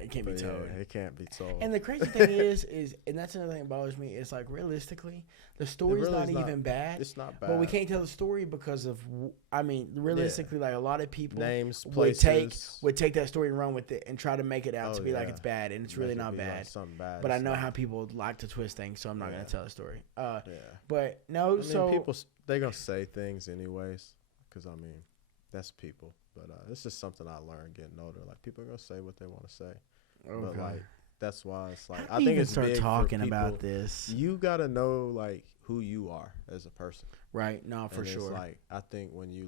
It can't be told. Yeah, it can't be told. And the crazy thing is, and that's another thing that bothers me. It's like, realistically, the story's not even bad. It's not bad. But we can't tell the story because of, realistically, like a lot of people names, would take that story and run with it and try to make it out to be like it's bad, and it's really not bad. Like something bad. But I know how people like to twist things, so I'm not gonna tell the story. But no, people they're gonna say things anyways, because that's people. But it's just something I learned getting older. Like, people are gonna say what they want to say, but like, that's why it's like, I think it's start big talking for people. About this. You gotta know like who you are as a person, right? No, for sure. It's like, I think when you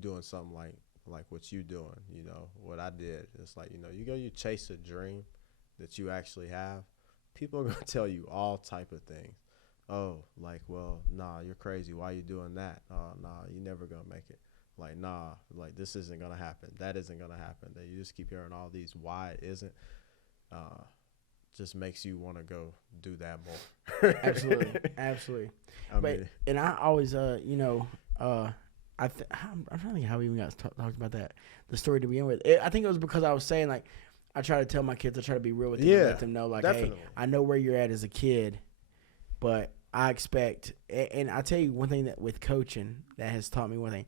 doing something like what you doing, you know, what I did, it's like, you chase a dream that you actually have. People are gonna tell you all type of things. Oh, like, well, nah, you're crazy. Why you doing that? Oh, nah, you never gonna make it. Like, nah, like, this isn't going to happen. That isn't going to happen. That you just keep hearing all these why it isn't. Just makes you want to go do that more. Absolutely. And I always, I'm trying to think how we even got talked about that. The story to begin with. I think it was because I was saying, like, I try to tell my kids, I try to be real with them and let them know, like, definitely. Hey, I know where you're at as a kid, but I expect, and I tell you one thing that with coaching that has taught me one thing.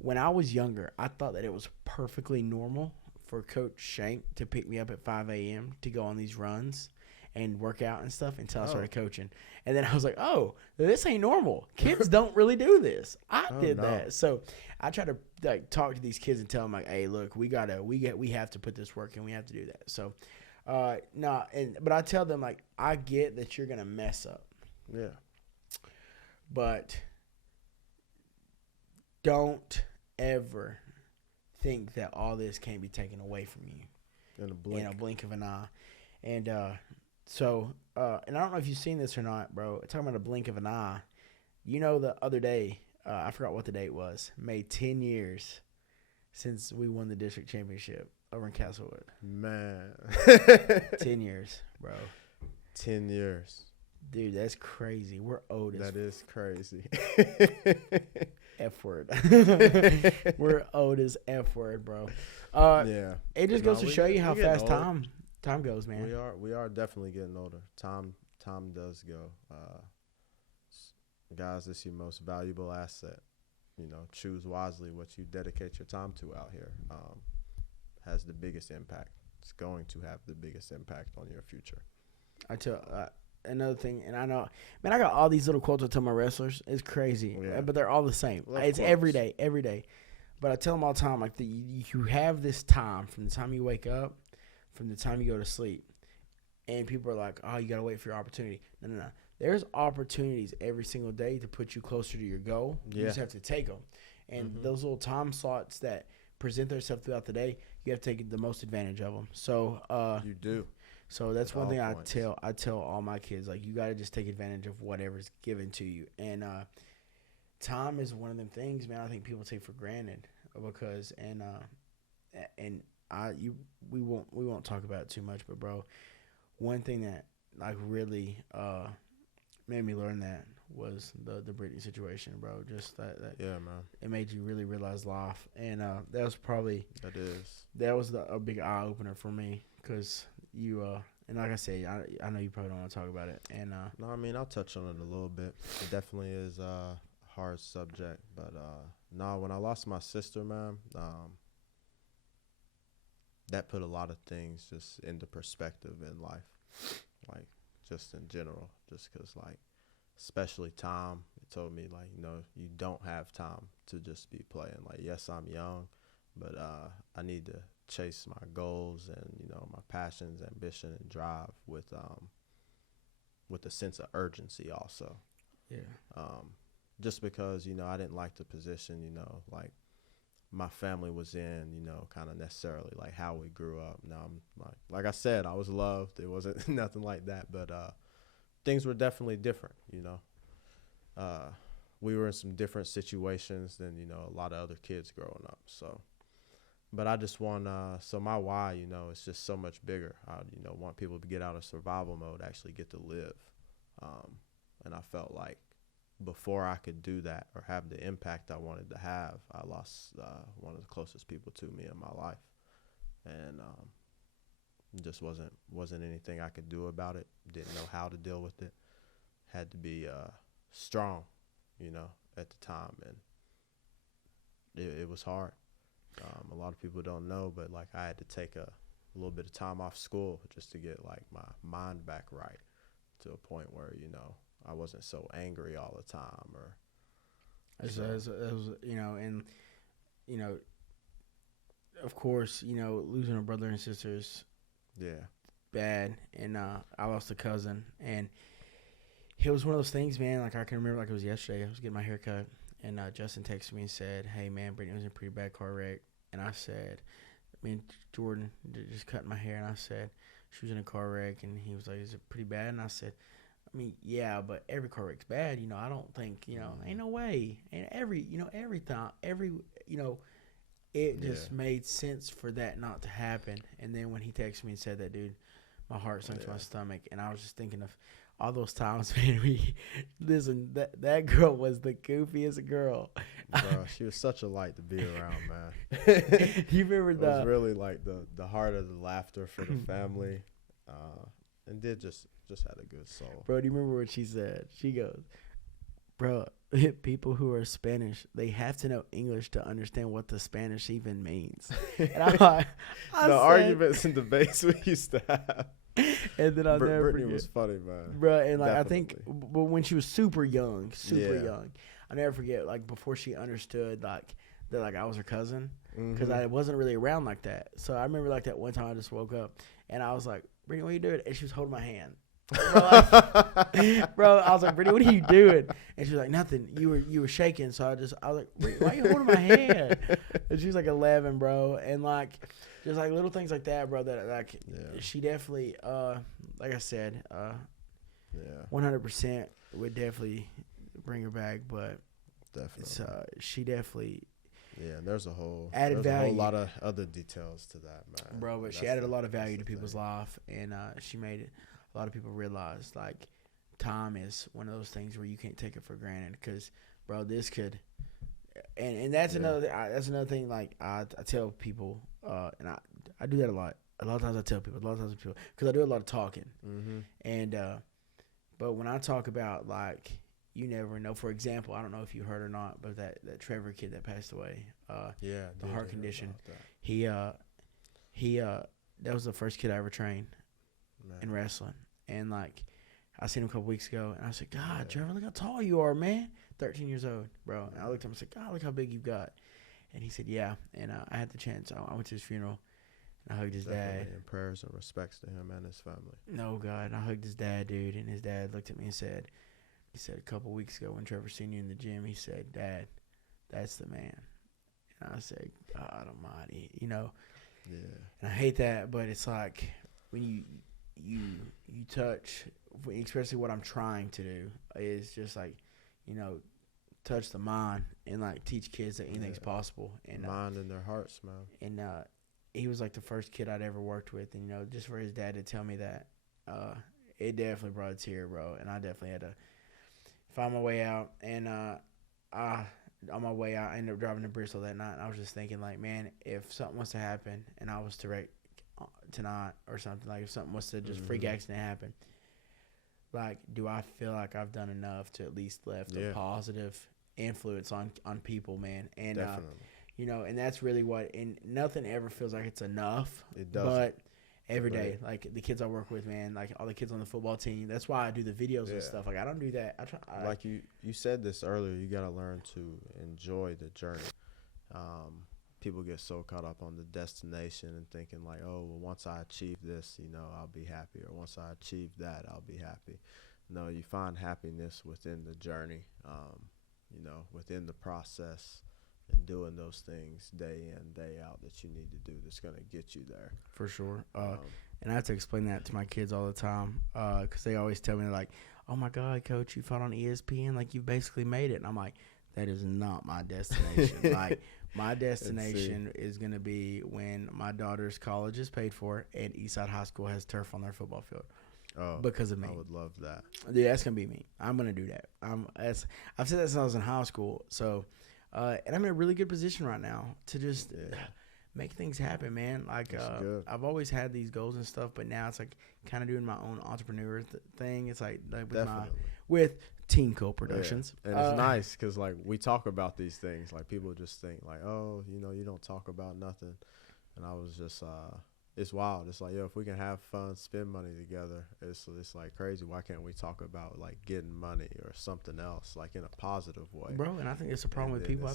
When I was younger, I thought that it was perfectly normal for Coach Shank to pick me up at 5 a.m. to go on these runs and work out and stuff until I started coaching. And then I was like, oh, this ain't normal. Kids don't really do this. I did that. So I try to like talk to these kids and tell them like, hey, look, we have to put this work in. We have to do that. So, but I tell them like, I get that you're going to mess up. Yeah. But don't ever think that all this can't be taken away from you in a blink of an eye. And so and I don't know if you've seen this or not, bro. Talking about a blink of an eye. You know, the other day, I forgot what the date was, made 10 years since we won the district championship over in Castlewood. Man. 10 years, bro. 10 years. Dude, that's crazy. We're old as That is crazy. F word. We're old as F word, bro. Yeah. It just goes to show you how fast time goes, man. We are definitely getting older. Time does go. Guys, it's your most valuable asset. You know, choose wisely what you dedicate your time to out here. Has the biggest impact. It's going to have the biggest impact on your future. I tell another thing, and I know, man, I got all these little quotes I tell my wrestlers. It's crazy, but they're all the same. It's every day. But I tell them all the time, like, you have this time from the time you wake up, from the time you go to sleep. And people are like, oh, you got to wait for your opportunity. No. There's opportunities every single day to put you closer to your goal. You just have to take them. And those little time slots that present themselves throughout the day, you have to take the most advantage of them. So you do. So that's one thing I tell all my kids, like, you got to just take advantage of whatever's given to you. And time is one of them things, man, I think people take for granted because we won't talk about it too much, but bro, one thing that like really made me learn that was the Britney situation, bro. Just that yeah, man. It made you really realize life, and that was a big eye opener for me because you and like I said, I know you probably don't want to talk about it, and no, I mean I'll touch on it a little bit. It definitely is a hard subject, but when I lost my sister, man, that put a lot of things just into perspective in life, like just in general, just because like especially time, it told me like, you know, you don't have time to just be playing. Like, yes, I'm young, but I need to chase my goals and, you know, my passions, ambition, and drive with a sense of urgency also. Yeah. Just because, you know, I didn't like the position, you know, like my family was in, you know, kind of necessarily like how we grew up. Now I'm like I said, I was loved. It wasn't nothing like that, but things were definitely different, you know. We were in some different situations than, you know, a lot of other kids growing up. So, but I just want, so my why, you know, it's just so much bigger. I, you know, want people to get out of survival mode, actually get to live. And I felt like before I could do that or have the impact I wanted to have, I lost one of the closest people to me in my life. And just wasn't anything I could do about it. Didn't know how to deal with it. Had to be strong, you know, at the time, and it was hard. A lot of people don't know, but like I had to take a little bit of time off school just to get like my mind back right, to a point where, you know, I wasn't so angry all the time. Or as you know, and you know, of course, you know, losing a brother and sisters, bad. And I lost a cousin, and it was one of those things, man. Like I can remember like it was yesterday. I was getting my hair cut, and Justin texted me and said, "Hey, man, Brittany was in a pretty bad car wreck." And I said, me and Jordan just cutting my hair, and I said, she was in a car wreck, and he was like, "Is it pretty bad?" And I said, I mean, yeah, but every car wreck's bad. You know, I don't think, you know, ain't no way. And it just made sense for that not to happen. And then when he texted me and said that, dude, my heart sunk to my stomach. And I was just thinking of all those times, man, listen, that girl was the goofiest girl. Bro, she was such a light to be around, man. You remember it was really like the heart of the laughter for the family. And did just had a good soul. Bro, do you remember what she said? She goes, bro, people who are Spanish, they have to know English to understand what the Spanish even means. And the arguments and debates we used to have. And then I'll never Brittany forget. was funny, man. Bro, and like Definitely. I think, but when she was super young, I'll never forget. Like before she understood like that, like I was her cousin, because I wasn't really around like that. So I remember like that one time I just woke up and I was like, Brittany, what are you doing? And she was holding my hand. Bro, I was like, Brittany, what are you doing? And she was like, nothing. You were shaking. So I was like, Brittany, why are you holding my hand? And she was like 11, bro, and like just like little things like that, bro. That like she definitely, like I said, 100% would definitely bring her back, but definitely, she definitely. Yeah, there's a whole value. A whole lot of other details to that, man. Bro, but she added a lot of value to people's life, and she made it. A lot of people realize like time is one of those things where you can't take it for granted. Because, bro, this could, and that's another thing. Like I tell people, and I do that a lot. A lot of times I tell people, because I do a lot of talking, and but when I talk about like. You never know. For example, I don't know if you heard or not, but that Trevor kid that passed away, the heart condition. He that was the first kid I ever trained in wrestling, and like I seen him a couple weeks ago, and I said, God, Trevor, look how tall you are, man. 13 years old, bro. And I looked at him and said, God, look how big you've got. And he said, yeah. And I had the chance. I went to his funeral, and I hugged his dad. And prayers and respects to him and his family. No, God, and I hugged his dad, dude, and his dad looked at me and said. He said a couple weeks ago when Trevor seen you in the gym, he said, Dad, that's the man. And I said, God almighty, you know. Yeah. And I hate that, but it's like when you touch, especially what I'm trying to do is just like, you know, touch the mind and like teach kids that anything's possible. And mind in their hearts, man. And he was like the first kid I'd ever worked with, and you know, just for his dad to tell me that, it definitely brought a tear, bro. And I definitely had to find my way out, and on my way out, I ended up driving to Bristol that night, and I was just thinking, like, man, if something was to happen, and I was to wreck tonight or something, like if something was to just freak accident happen, like, do I feel like I've done enough to at least left a positive influence on people, man? And definitely. You know, and that's really what, and nothing ever feels like it's enough. It doesn't. But every day, like the kids I work with, man, like all the kids on the football team. That's why I do the videos and stuff. Like I don't do that. Like you said this earlier. You got to learn to enjoy the journey. People get so caught up on the destination and thinking like, oh, well, once I achieve this, you know, I'll be happy, or once I achieve that, I'll be happy. No, you find happiness within the journey. You know, within the process. And doing those things day in, day out that you need to do that's going to get you there. For sure. And I have to explain that to my kids all the time because they always tell me, like, oh, my God, Coach, you fought on ESPN. Like, you basically made it. And I'm like, that is not my destination. Like, my destination is going to be when my daughter's college is paid for and Eastside High School has turf on their football field. Oh, because of me. I would love that. Yeah, that's going to be me. I'm going to do that. I've said that since I was in high school. So, and I'm in a really good position right now to just make things happen, man. Like I've always had these goals and stuff, but now it's like kind of doing my own entrepreneur thing. It's like with TeamCole Productions. Yeah. And it's nice because like we talk about these things. Like people just think like, oh, you know, you don't talk about nothing. And I was just it's wild. It's like, yo, if we can have fun, spend money together, it's like crazy. Why can't we talk about like getting money or something else, like in a positive way, bro? And I think it's a problem with people.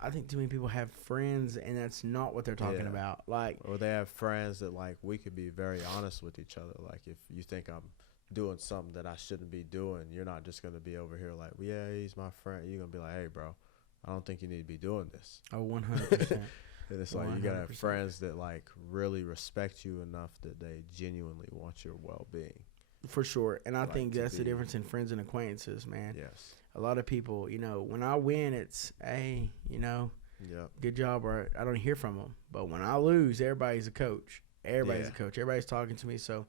I think too many people have friends, and that's not what they're talking about. Like, or they have friends that like we could be very honest with each other. Like, if you think I'm doing something that I shouldn't be doing, you're not just gonna be over here like, well, yeah, he's my friend. You're gonna be like, hey, bro, I don't think you need to be doing this. Oh, 100%. And it's like 100%. You gotta have friends that like really respect you enough that they genuinely want your well-being. For sure. And I think that's the difference in friends and acquaintances, man. Yes. A lot of people, you know, when I win, it's, hey, you know, good job, or I don't hear from them. But when I lose, everybody's a coach. Everybody's a coach. Everybody's talking to me. So,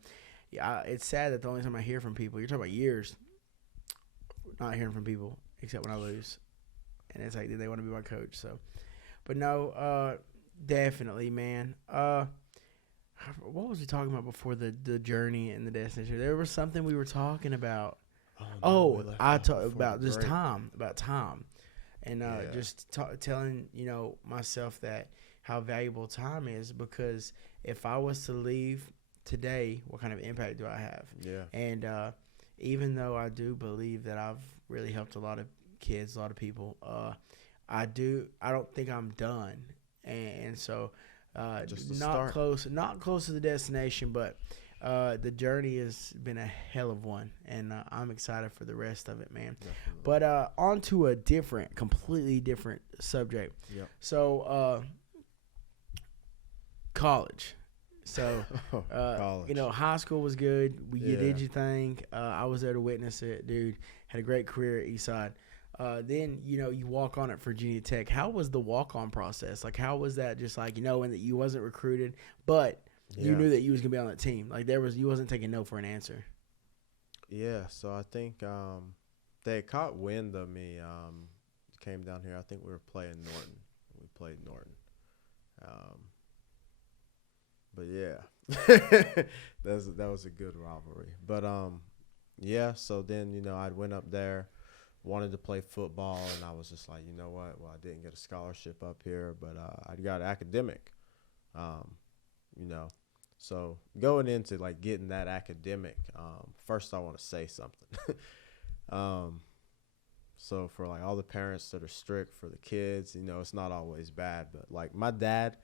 yeah, it's sad that the only time I hear from people, you're talking about years, not hearing from people except when I lose. And it's like, they want to be my coach. So, but no, definitely, man. What was we talking about before the journey and the destination? There was something we were talking about. I talked about this time, and just telling telling myself that how valuable time is, because if I was to leave today, what kind of impact do I have? Yeah. And even though I do believe that I've really helped a lot of kids, a lot of people, I don't think I'm done. And so not close to the destination, but the journey has been a hell of one, and I'm excited for the rest of it, man. Definitely. But on to a completely different subject. Yep. So college. So, college. high school was good. You did your thing. I was there to witness it, dude. Had a great career at Eastside. Then, you walk on at Virginia Tech. How was the walk-on process? Like, how was that just like, knowing that you wasn't recruited, but you knew that you was going to be on that team? Like, you wasn't taking no for an answer. Yeah, so I think they caught wind of me. Came down here. I think we were playing Norton. We played Norton. But yeah, that was a good rivalry. But yeah. So then I went up there, wanted to play football, and I was just like, you know what? Well, I didn't get a scholarship up here, but I got academic. So going into like getting that academic, first I want to say something. So for like all the parents that are strict for the kids, it's not always bad, but like my dad,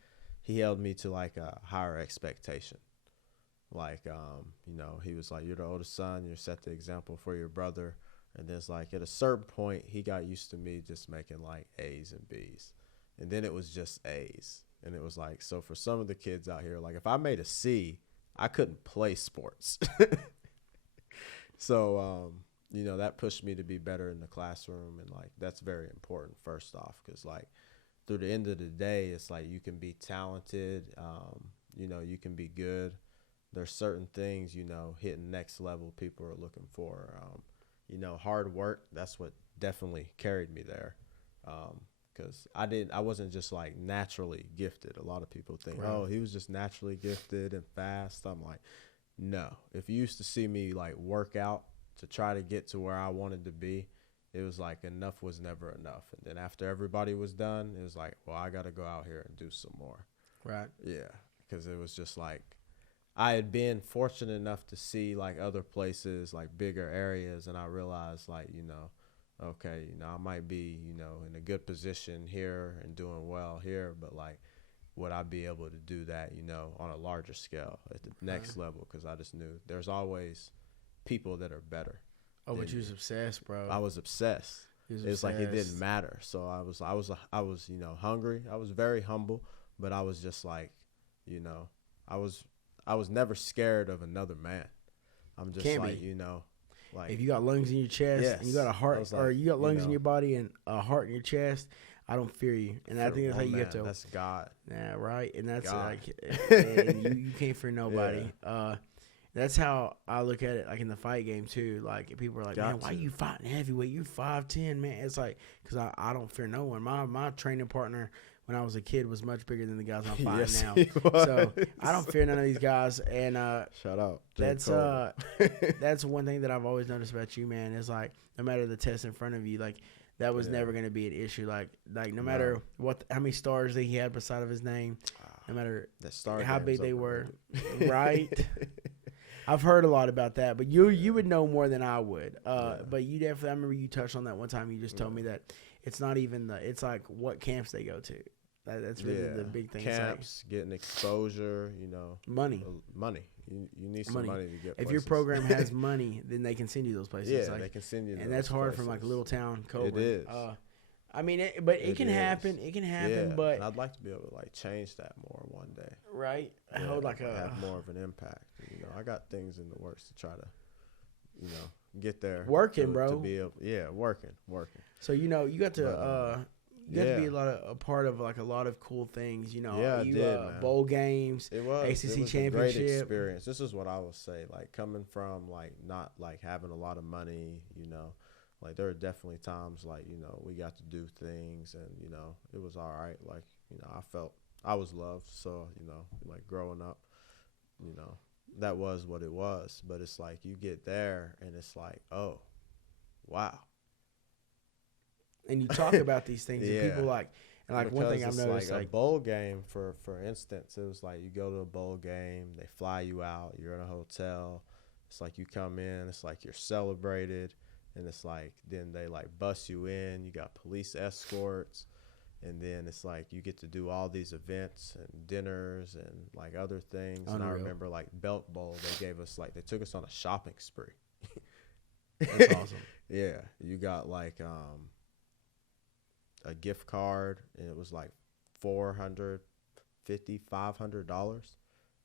he held me to like a higher expectation. Like, he was like, you're the oldest son, you set the example for your brother. And then it's like at a certain point, he got used to me just making like A's and B's. And then it was just A's. And it was like, so for some of the kids out here, like if I made a C, I couldn't play sports. So, that pushed me to be better in the classroom. And like, that's very important first off, because like, through the end of the day, it's like you can be talented, you can be good. There's certain things, hitting next level people are looking for. Hard work, that's what definitely carried me there. Because I wasn't just like naturally gifted. A lot of people think, right. Oh, he was just naturally gifted and fast. I'm like, no. If you used to see me like work out to try to get to where I wanted to be, it was like enough was never enough. And then after everybody was done, it was like, well, I got to go out here and do some more. Right. Yeah. Because it was just like, I had been fortunate enough to see like other places, like bigger areas. And I realized like, okay, I might be, in a good position here and doing well here, but like, would I be able to do that, on a larger scale at the next level? Because I just knew there's always people that are better. Oh, but you was obsessed, bro. I was obsessed. It's like it didn't matter. So I was hungry. I was very humble, but I was just like, I was never scared of another man. I'm just Can't like, be. like if you got lungs in your chest and you got a heart, or you got lungs in your body and a heart in your chest, I don't fear you. And I think that's how you get to. That's God. Yeah, right. And that's God. like, and you can't fear nobody. Yeah. That's how I look at it, like in the fight game too. Like people are like, man, why you fighting heavyweight? You're 5'10", man. It's like, because I don't fear no one. My training partner when I was a kid was much bigger than the guys I'm fighting now. So I don't fear none of these guys. And shout out. That's that's one thing that I've always noticed about you, man. Is like no matter the test in front of you, like that was never going to be an issue. Like no matter how many stars that he had beside of his name, no matter how big they were, right? I've heard a lot about that, but you would know more than I would. But you definitely, I remember you touched on that one time. You just told me that it's not even it's like what camps they go to. That's really the big thing. Camps, like, getting exposure, money. You need some money to get places. If your program has money, then they can send you those places. Yeah, they can send you. And that's hard from like a little town, Coburn. It is. I mean, it can happen. It can happen, but and I'd like to be able to like change that more one day. Right. I hold like have more of an impact. I got things in the works to try to, get there. Working, bro. To be able, working. So you got to you got to be a part of like a lot of cool things. I did, bowl games. It was ACC championship. A great experience. This is what I will say. Like coming from like not like having a lot of money, like there are definitely times like, we got to do things and, it was all right. Like, I felt I was loved. So, like growing up, that was what it was. But it's like you get there and it's like, oh, wow. And you talk about these things and people like, And like one thing I've noticed, like a bowl game, for instance, it was like you go to a bowl game, they fly you out, you're in a hotel. It's like you come in, it's like you're celebrated, and it's like then they like bus you in. You got police escorts, and then it's like you get to do all these events and dinners and like other things. Unreal. And I remember like Belk Bowl, they took us on a shopping spree. That's awesome. Yeah, you got like a gift card, and it was like $450, $500,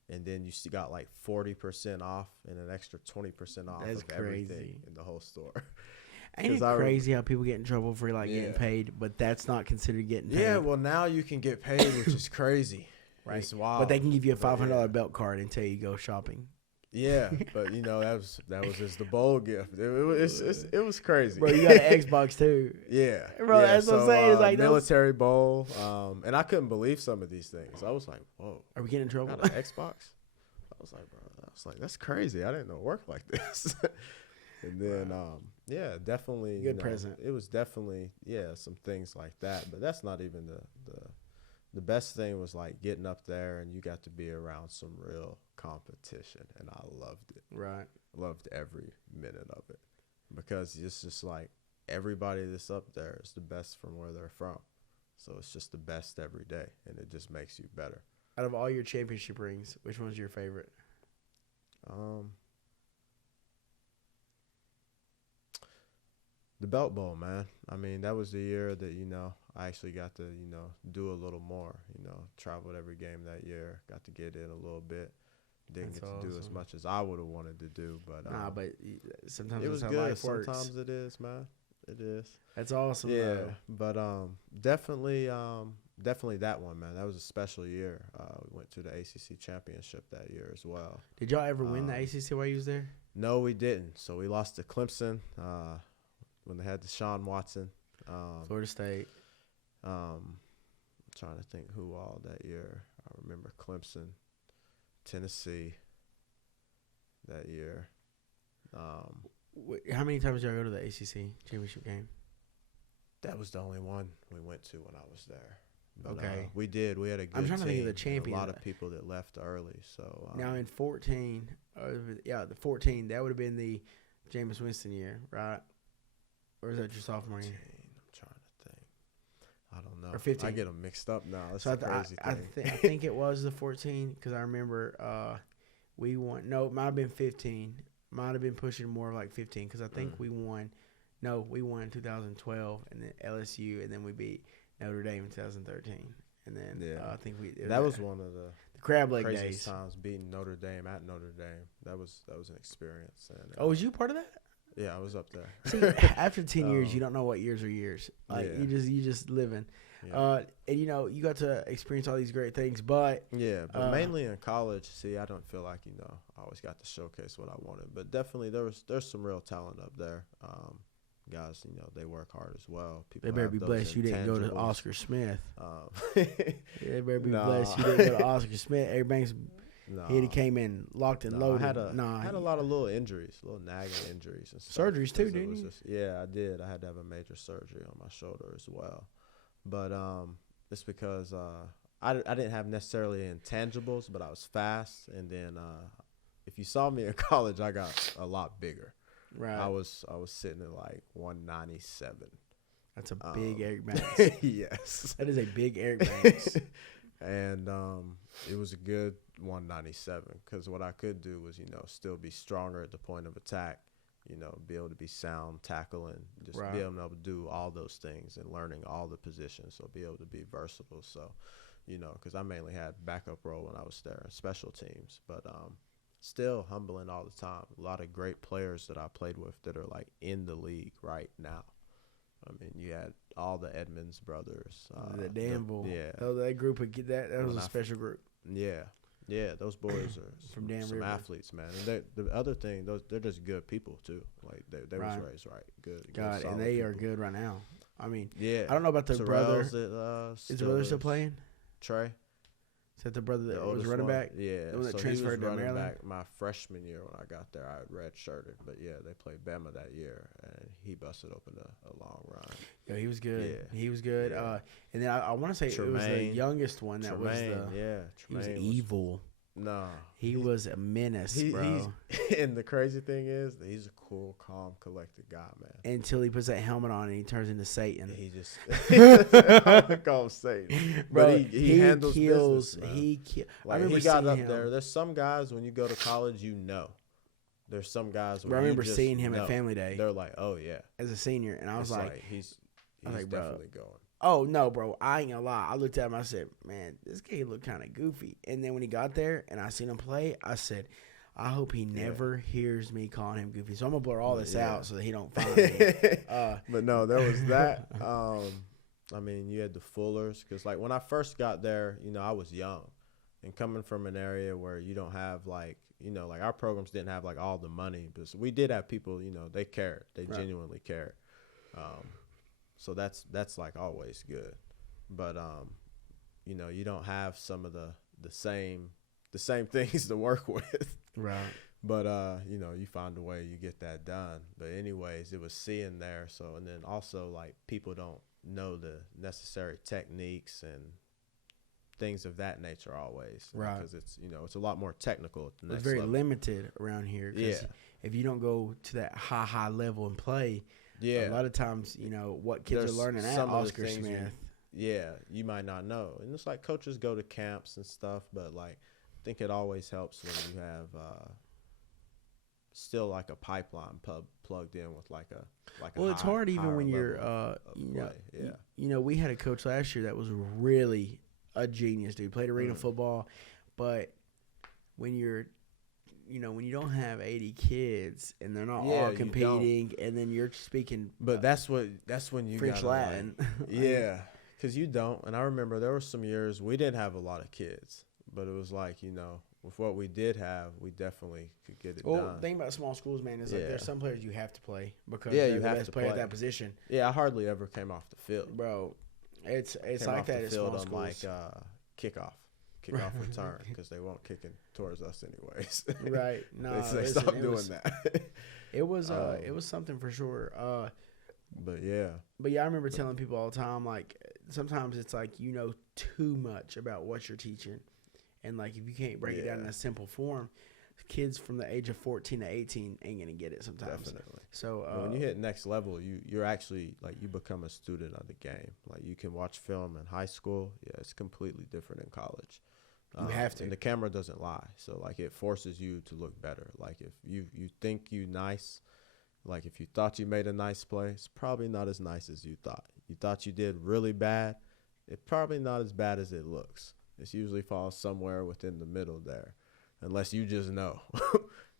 and then you got like 40% off and an extra 20% off. That's of everything crazy. In the whole store. Ain't it crazy how people get in trouble for like getting paid, but that's not considered getting paid? Yeah, well now you can get paid, which is crazy. Right, it's wild. But they can give you a $500 belt card until you go shopping. Yeah, but that was just the bowl gift. It was crazy. Bro, you got an Xbox too. Yeah, bro, that's what I'm saying. It's like military bowl. And I couldn't believe some of these things. I was like, whoa, are we getting in trouble? Got an Xbox? I was like, bro, that's crazy. I didn't know it worked like this. And then, definitely good present. It was definitely some things like that. But that's not even the best thing was like getting up there and you got to be around some real competition, and I loved it. Right. Loved every minute of it because it's just like everybody that's up there is the best from where they're from. So it's just the best every day, and it just makes you better. Out of all your championship rings, which one's your favorite? The Belt Bowl, man. I mean, that was the year that, I actually got to, do a little more, traveled every game that year, got to get in a little bit. Didn't get to do as much as I would have wanted to do, but but sometimes it was good. Life works. Sometimes it is, man. It is. That's awesome. Yeah, but definitely that one, man. That was a special year. We went to the ACC championship that year as well. Did y'all ever win the ACC while you was there? No, we didn't. So we lost to Clemson when they had Deshaun Watson. Florida State. I'm trying to think who all that year. I remember Clemson. Tennessee that year. How many times did y'all go to the ACC championship game? That was the only one we went to when I was there. But, okay. We did. We had a good I'm trying team. to think of the champion. A lot of people that left early. So now in 14, the 14, that would have been the Jameis Winston year, right? Or is that your sophomore year? I'm trying to think. I don't know. Or 15. I get them mixed up now. That's so a crazy thing. I think it was the 14 because I remember we won. No, it might have been 15. Might have been pushing more like 15 because I think we won. No, we won in 2012 and then LSU, and then we beat Notre Dame in 2013. And then I think that was one of the crab leg craziest days. Times beating Notre Dame at Notre Dame. That was an experience. And, was you part of that? Yeah, I was up there. See, after 10 years, you don't know what years are years. Like you just living. Yeah. And you got to experience all these great things, but mainly in college. See, I don't feel like I always got to showcase what I wanted, but definitely there's some real talent up there. Guys, they work hard as well. People they better be blessed you didn't go to Oscar Smith. They better be blessed you didn't go to Oscar Smith. Eric Banks. He came in locked and loaded. I had a lot of little injuries, little nagging injuries and stuff. Surgeries too, didn't you? I did. I had to have a major surgery on my shoulder as well. But it's because I didn't have necessarily intangibles, but I was fast. And then if you saw me in college, I got a lot bigger. Right. I was sitting at like 197. That's a big Eric Banks. Yes. That is a big Eric Banks. And it was a good 197 because what I could do was, still be stronger at the point of attack, be able to be sound tackling, just be able to do all those things and learning all the positions. So be able to be versatile. So, because I mainly had backup role when I was there, special teams, but still humbling all the time. A lot of great players that I played with that are like in the league right now. I mean, you had all the Edmonds brothers. The Danville. That group would get that. That was a special group. Yeah, those boys are from some athletes, man. And the other thing, they're just good people too. Like they was raised right, good. And they are good right now. I mean, I don't know about the brother. Is the brother still playing? Trey. Is that the brother that was running back? Yeah. The one that so transferred he was to running Maryland? back my freshman year when I got there. I had redshirted. But, yeah, they played Bama that year, and he busted open a long run. Yeah, he was good. Yeah. He was good. Yeah. And then I want to say it was the youngest one that was he was evil. No. He was a menace, bro. And the crazy thing is that he's a cool, calm, collected guy, man. Until he puts that helmet on and he turns into Satan. He just I call him Satan. Bro, but he handles kills. Business, I remember he got up him. there. There's some guys when you go to college, you know. There's some guys. Bro, I remember seeing him at Family Day. They're like, oh yeah, as a senior, and I was like he's definitely going. Oh no, bro! I ain't gonna lie. I looked at him. I said, "Man, this kid looked kind of goofy." And then when he got there and I seen him play, I said, "I hope he never hears me calling him goofy." So I'm gonna blur all this out so that he don't find me. But no, there was that. I mean, you had the Fullers because like when I first got there, I was young, and coming from an area where you don't have like our programs didn't have like all the money, but we did have people. They cared. They genuinely cared. So that's like always good, but you don't have some of the same things to work with, right? But you find a way, you get that done. But anyways, it was seeing there. So and then also like people don't know the necessary techniques and things of that nature always, right? Because it's it's a lot more technical at the next It's very level. limited around here. Yeah, if you don't go to that high level and play. Yeah, a lot of times, what kids are learning at Oscar Smith. You might not know. And it's like coaches go to camps and stuff, but like I think it always helps when you have still like a pipeline plugged in with like a well, it's hard even when you're we had a coach last year that was really a genius, dude. Played arena football, but when you're when you don't have 80 kids and they're not all competing, and then you're speaking, but that's when you French Latin, yeah, because you don't. And I remember there were some years we didn't have a lot of kids, but it was like with what we did have, we definitely could get it done. Well, the thing about small schools, man, is like there's some players you have to play because they're the best player at that position. Yeah, I hardly ever came off the field, bro. It's like that at small schools. Like kickoff return because they won't kick it towards us anyways. Right. No, they stopped doing that. It was something for sure. But I remember telling people all the time, like sometimes it's like too much about what you're teaching, and like if you can't break it down in a simple form, kids from the age of 14 to 18 ain't gonna get it sometimes. Definitely. So when you hit next level, you're actually like you become a student of the game. Like you can watch film in high school. Yeah, it's completely different in college. You have to. And the camera doesn't lie. So, like, it forces you to look better. Like, if you think you nice, like, if you thought you made a nice play, it's probably not as nice as you thought. You thought you did really bad, it's probably not as bad as it looks. It usually falls somewhere within the middle there, unless you just know.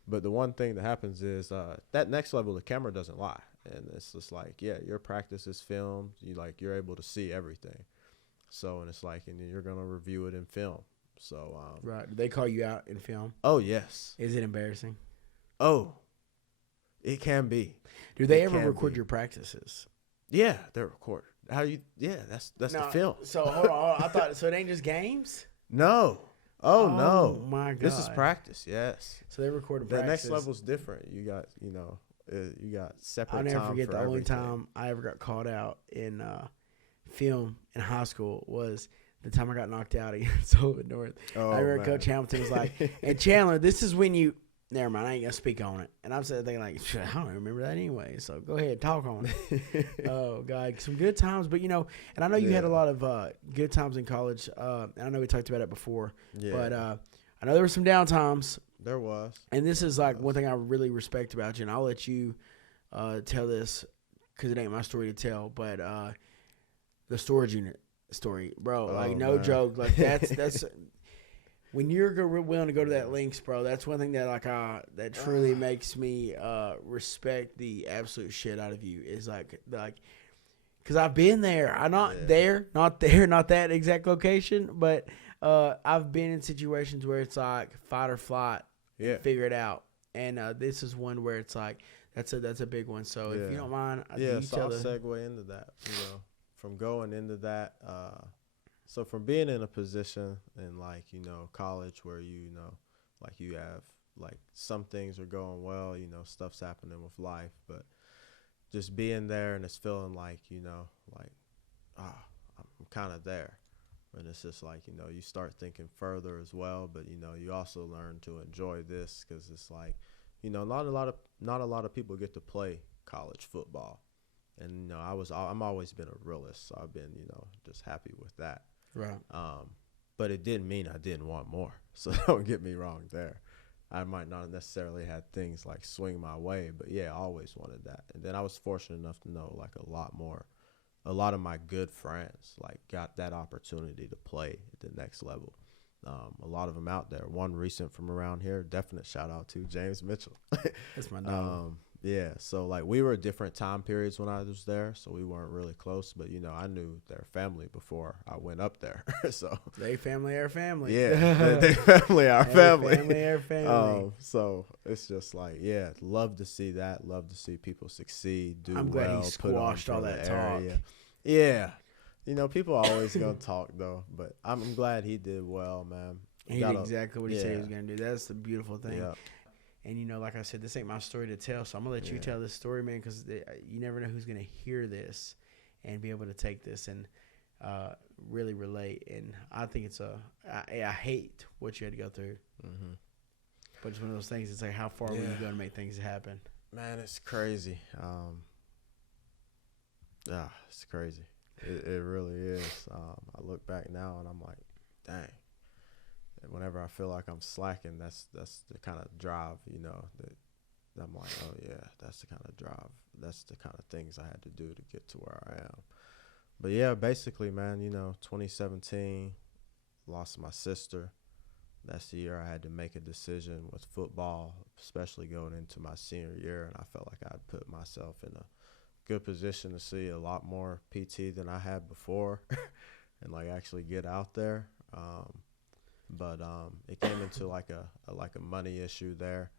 But the one thing that happens is that next level, the camera doesn't lie. And it's just like, your practice is filmed. You're able to see everything. So, and it's like, and then you're going to review it in film. So right, do they call you out in film? Oh yes. Is it embarrassing? Oh, it can be. Do they ever record your practices? Yeah, they're recorded. How you? Yeah, that's the film. So hold on, I thought so. It ain't just games. No. Oh no. My God. This is practice. Yes. So they recorded the practice. The next level's different. You got you got separate. I'll never time forget for the everything. only time I ever got called out in film in high school was the time I got knocked out against Sullivan North. Oh, I remember Coach Hamilton was like, and Chandler, this is when you, never mind, I ain't going to speak on it. And I'm sitting there thinking like, I don't remember that anyway. So go ahead, talk on it. Oh, God, some good times. But, and I know you had a lot of good times in college. And I know we talked about it before. Yeah. But I know there were some down times. There was. And this is like one thing I really respect about you. And I'll let you tell this because it ain't my story to tell. But the storage unit story, bro, joke, like that's when you're willing to go to that links, bro. That's one thing that that truly makes me respect the absolute shit out of you is like because I've been there. I'm not not that exact location, but I've been in situations where it's like fight or flight, figure it out, and this is one where it's like that's a big one. So if you don't mind, so I'll segue into that, from going into that, So from being in a position in like, you know, college where you know, like you have like some things are going well, you know, stuff's happening with life, but just being there and it's feeling like, you know, like, I'm kind of there. And it's just like, you know, you start thinking further as well, but you know, you also learn to enjoy this because it's like, you know, not a lot of people get to play college football. And you know, I'm always been a realist, so I've been, you know, just happy with that. Right. But it didn't mean I didn't want more. So don't get me wrong there. I might not necessarily had things like swing my way, but yeah, I always wanted that. And then I was fortunate enough to know like a lot of my good friends like got that opportunity to play at the next level. A lot of them out there. One recent from around here, definite shout out to James Mitchell. That's my dog. Yeah, so like we were at different time periods when I was there, so we weren't really close. But you know, I knew their family before I went up there. So they family, our family. Yeah, they family, our family. Family, our family. So it's just like, yeah, love to see that. Love to see people succeed, do I'm well. glad he squashed all that talk. Yeah, you know, people are always gonna talk though, but I'm glad he did well, man. He did exactly what he said he was gonna do. That's the beautiful thing. Yeah. And, you know, like I said, this ain't my story to tell, so I'm going to let you tell this story, man, because you never know who's going to hear this and be able to take this and really relate. And I think I hate what you had to go through. Mm-hmm. But it's one of those things, it's like, how far will you go to make things happen? Man, it's crazy. It's crazy. It really is. I look back now and I'm like, dang. Whenever I feel like I'm slacking, that's the kind of drive, you know, that I'm like, oh yeah, that's the kind of drive. That's the kind of things I had to do to get to where I am. But yeah, basically, man, you know, 2017, lost my sister. That's the year I had to make a decision with football, especially going into my senior year. And I felt like I'd put myself in a good position to see a lot more PT than I had before and like actually get out there. But it came into like a money issue there.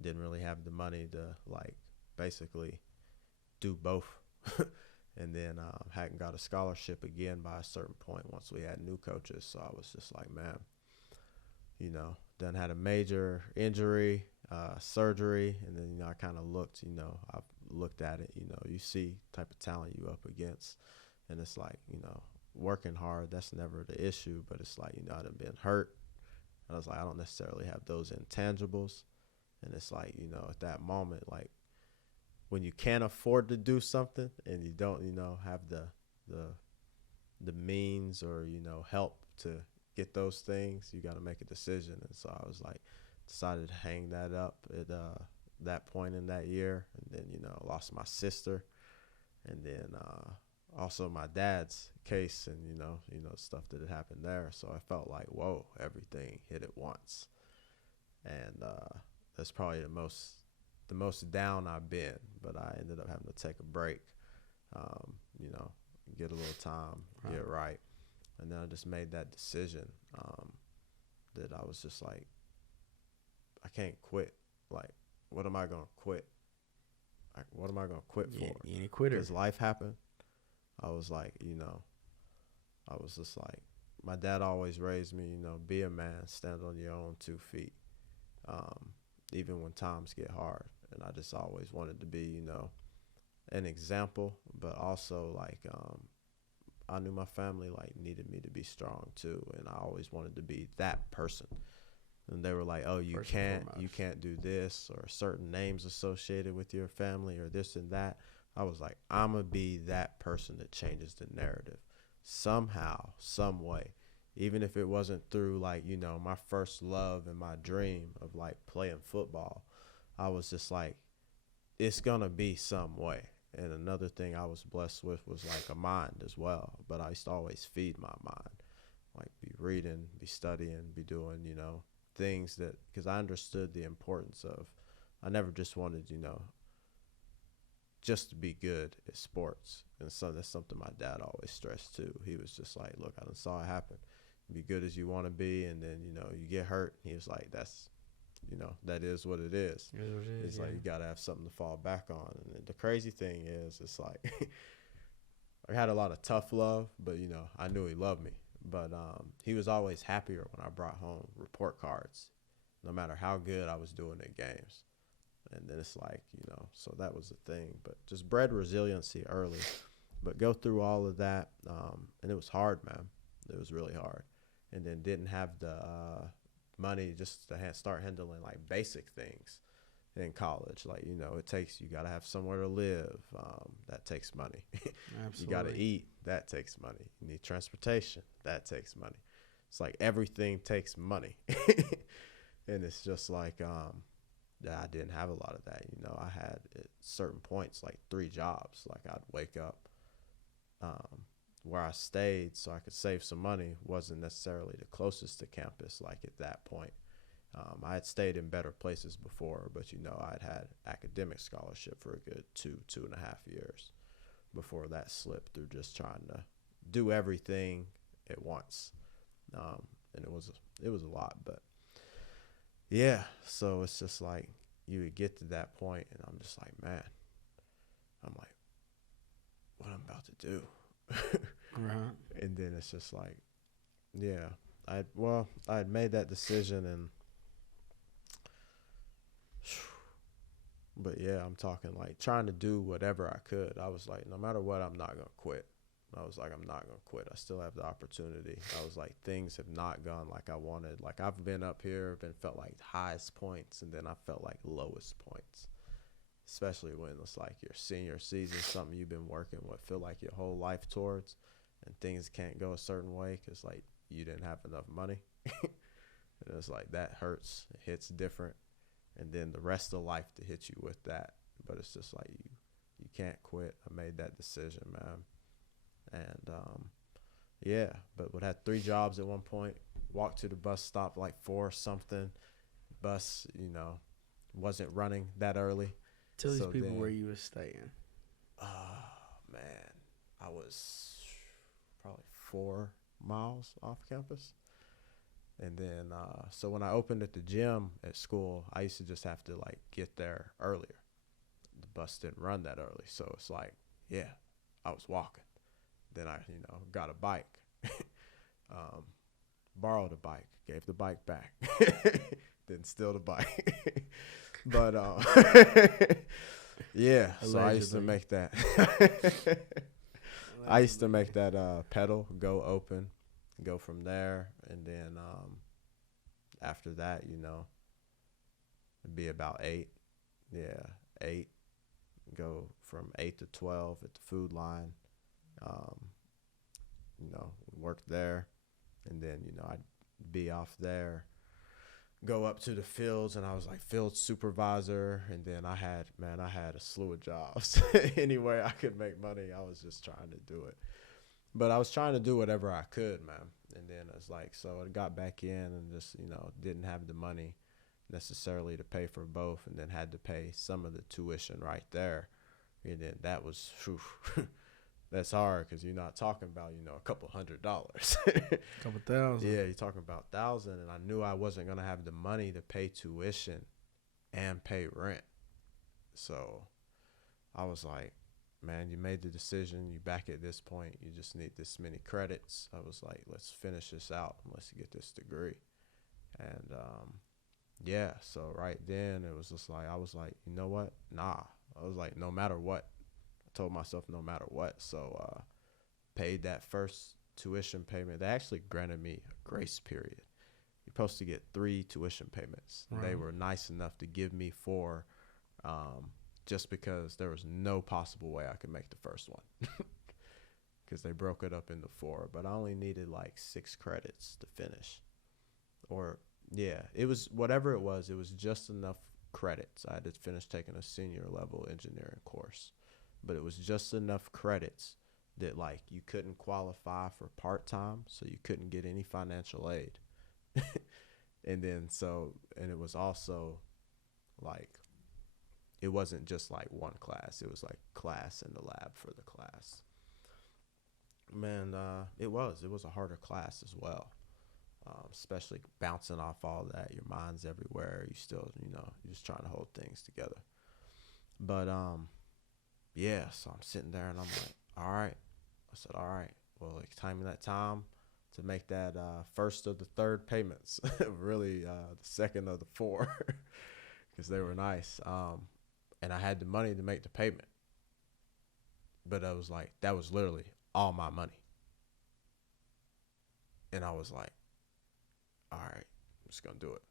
Didn't really have the money to like basically do both. And then hadn't got a scholarship again by a certain point once we had new coaches. So I was just like, man, you know, then had a major injury, surgery. And then, you know, I kind of looked, you know, I've looked at it, you know, you see type of talent you up against. And it's like, you know, working hard, that's never the issue, but it's like, you know, I'd been hurt. I was like, I don't necessarily have those intangibles. And it's like, you know, at that moment, like when you can't afford to do something and you don't, you know, have the means or, you know, help to get those things, you got to make a decision. And so I was like, decided to hang that up at that point in that year. And then, you know, lost my sister. And then also my dad's case and, you know, stuff that had happened there. So I felt like, whoa, everything hit at once. And that's probably the most down I've been, but I ended up having to take a break, you know, get a little time, get right. And then I just made that decision that I was just like, I can't quit. Like, what am I going to quit? Like, what am I going to quit for? You ain't a quitter. Because life happened. I was like, you know, I was just like, my dad always raised me, you know, be a man, stand on your own 2 feet, even when times get hard. And I just always wanted to be, you know, an example, but also like I knew my family like needed me to be strong too, and I always wanted to be that person. And they were like, oh, you can't do this, or certain names associated with your family or this and that. I was like, I'm going to be that person that changes the narrative somehow, some way. Even if it wasn't through like, you know, my first love and my dream of like playing football, I was just like, it's going to be some way. And another thing I was blessed with was like a mind as well. But I used to always feed my mind, like be reading, be studying, be doing, you know, things that, because I understood the importance of, I never just wanted, you know, just to be good at sports. And so that's something my dad always stressed too. He was just like, look, I done saw it happen. Be good as you want to be, and then, you know, you get hurt. He was like, that's, you know, that is what it is. It's like, you got to have something to fall back on. And the crazy thing is, it's like, I had a lot of tough love, but, you know, I knew he loved me. But he was always happier when I brought home report cards, no matter how good I was doing in games. And then it's like, so that was the thing. But just bred resiliency early. But go through all of that, and it was hard, man. It was really hard. And then didn't have the money just to start handling like basic things in college. Like, you got to have somewhere to live. That takes money. You got to eat. That takes money. You need transportation. That takes money. It's like everything takes money. And it's just like, I didn't have a lot of that. I had at certain points like 3 jobs. Like I'd wake up, where I stayed so I could save some money wasn't necessarily the closest to campus. Like at that point, I had stayed in better places before, but I'd had academic scholarship for a good 2.5 years before that slipped through just trying to do everything at once. And it was a lot, but yeah. So it's just like you would get to that point, and I'm just like, man, I'm like, what I'm about to do. Right. And then it's just like, yeah, I had made that decision, and but yeah, I'm talking like trying to do whatever I could. I was like, no matter what, I'm not gonna quit. I was like, I'm not gonna quit. I still have the opportunity. I was like, things have not gone like I wanted. Like I've been up here, felt like highest points, and then I felt like lowest points. Especially when it's like your senior season, something you've been working with, feel like your whole life towards, and things can't go a certain way because like you didn't have enough money. And it's like that hurts. It hits different. And then the rest of life to hit you with that. But it's just like you can't quit. I made that decision, man. And yeah, but would have 3 jobs at one point. Walked to the bus stop like 4 something. Bus, wasn't running that early. Tell these people where you were staying. Man, I was probably 4 miles off campus. And then, so when I opened at the gym at school, I used to just have to like get there earlier. The bus didn't run that early. So it's like, yeah, I was walking. Then I, got a bike, borrowed a bike, gave the bike back, then steal the bike. But, yeah, allegedly. So I used to make that. I used to make that pedal go open, go from there, and then after that, it'd be about 8. Yeah, 8. Go from 8 to 12 at the food line. Work there, and then I'd be off there, go up to the fields, and I was like field supervisor, and then I had a slew of jobs. Anyway I could make money, I was just trying to do it. But I was trying to do whatever I could, man. And then it's like, so I got back in and just, didn't have the money necessarily to pay for both, and then had to pay some of the tuition right there. And then that was, that's hard because you're not talking about, a couple $100. Couple thousand. Yeah, you're talking about 1,000. And I knew I wasn't going to have the money to pay tuition and pay rent. So I was like, man, you made the decision. You back at this point. You just need this many credits. I was like, let's finish this out and let's get this degree. And yeah, so right then it was just like, I was like, you know what? Nah. I was like, no matter what. I told myself no matter what. So paid that first tuition payment. They actually granted me a grace period. You're supposed to get 3 tuition payments. Right. They were nice enough to give me 4. Just because there was no possible way I could make the first one because they broke it up into 4, but I only needed like 6 credits to finish. Or yeah, it was whatever it was just enough credits. I had to finish taking a senior level engineering course, but it was just enough credits that like you couldn't qualify for part-time, so you couldn't get any financial aid. And it was also like, it wasn't just like one class. It was like class in the lab for the class. Man, it was a harder class as well. Especially bouncing off all that. Your mind's everywhere. You still, you're just trying to hold things together. But, yeah, so I'm sitting there and I'm like, all right. I said, all right, well, like time to make that first of the third payments, really the second of the four, because they were nice. And I had the money to make the payment, but I was like, that was literally all my money. And I was like, all right, I'm just gonna do it.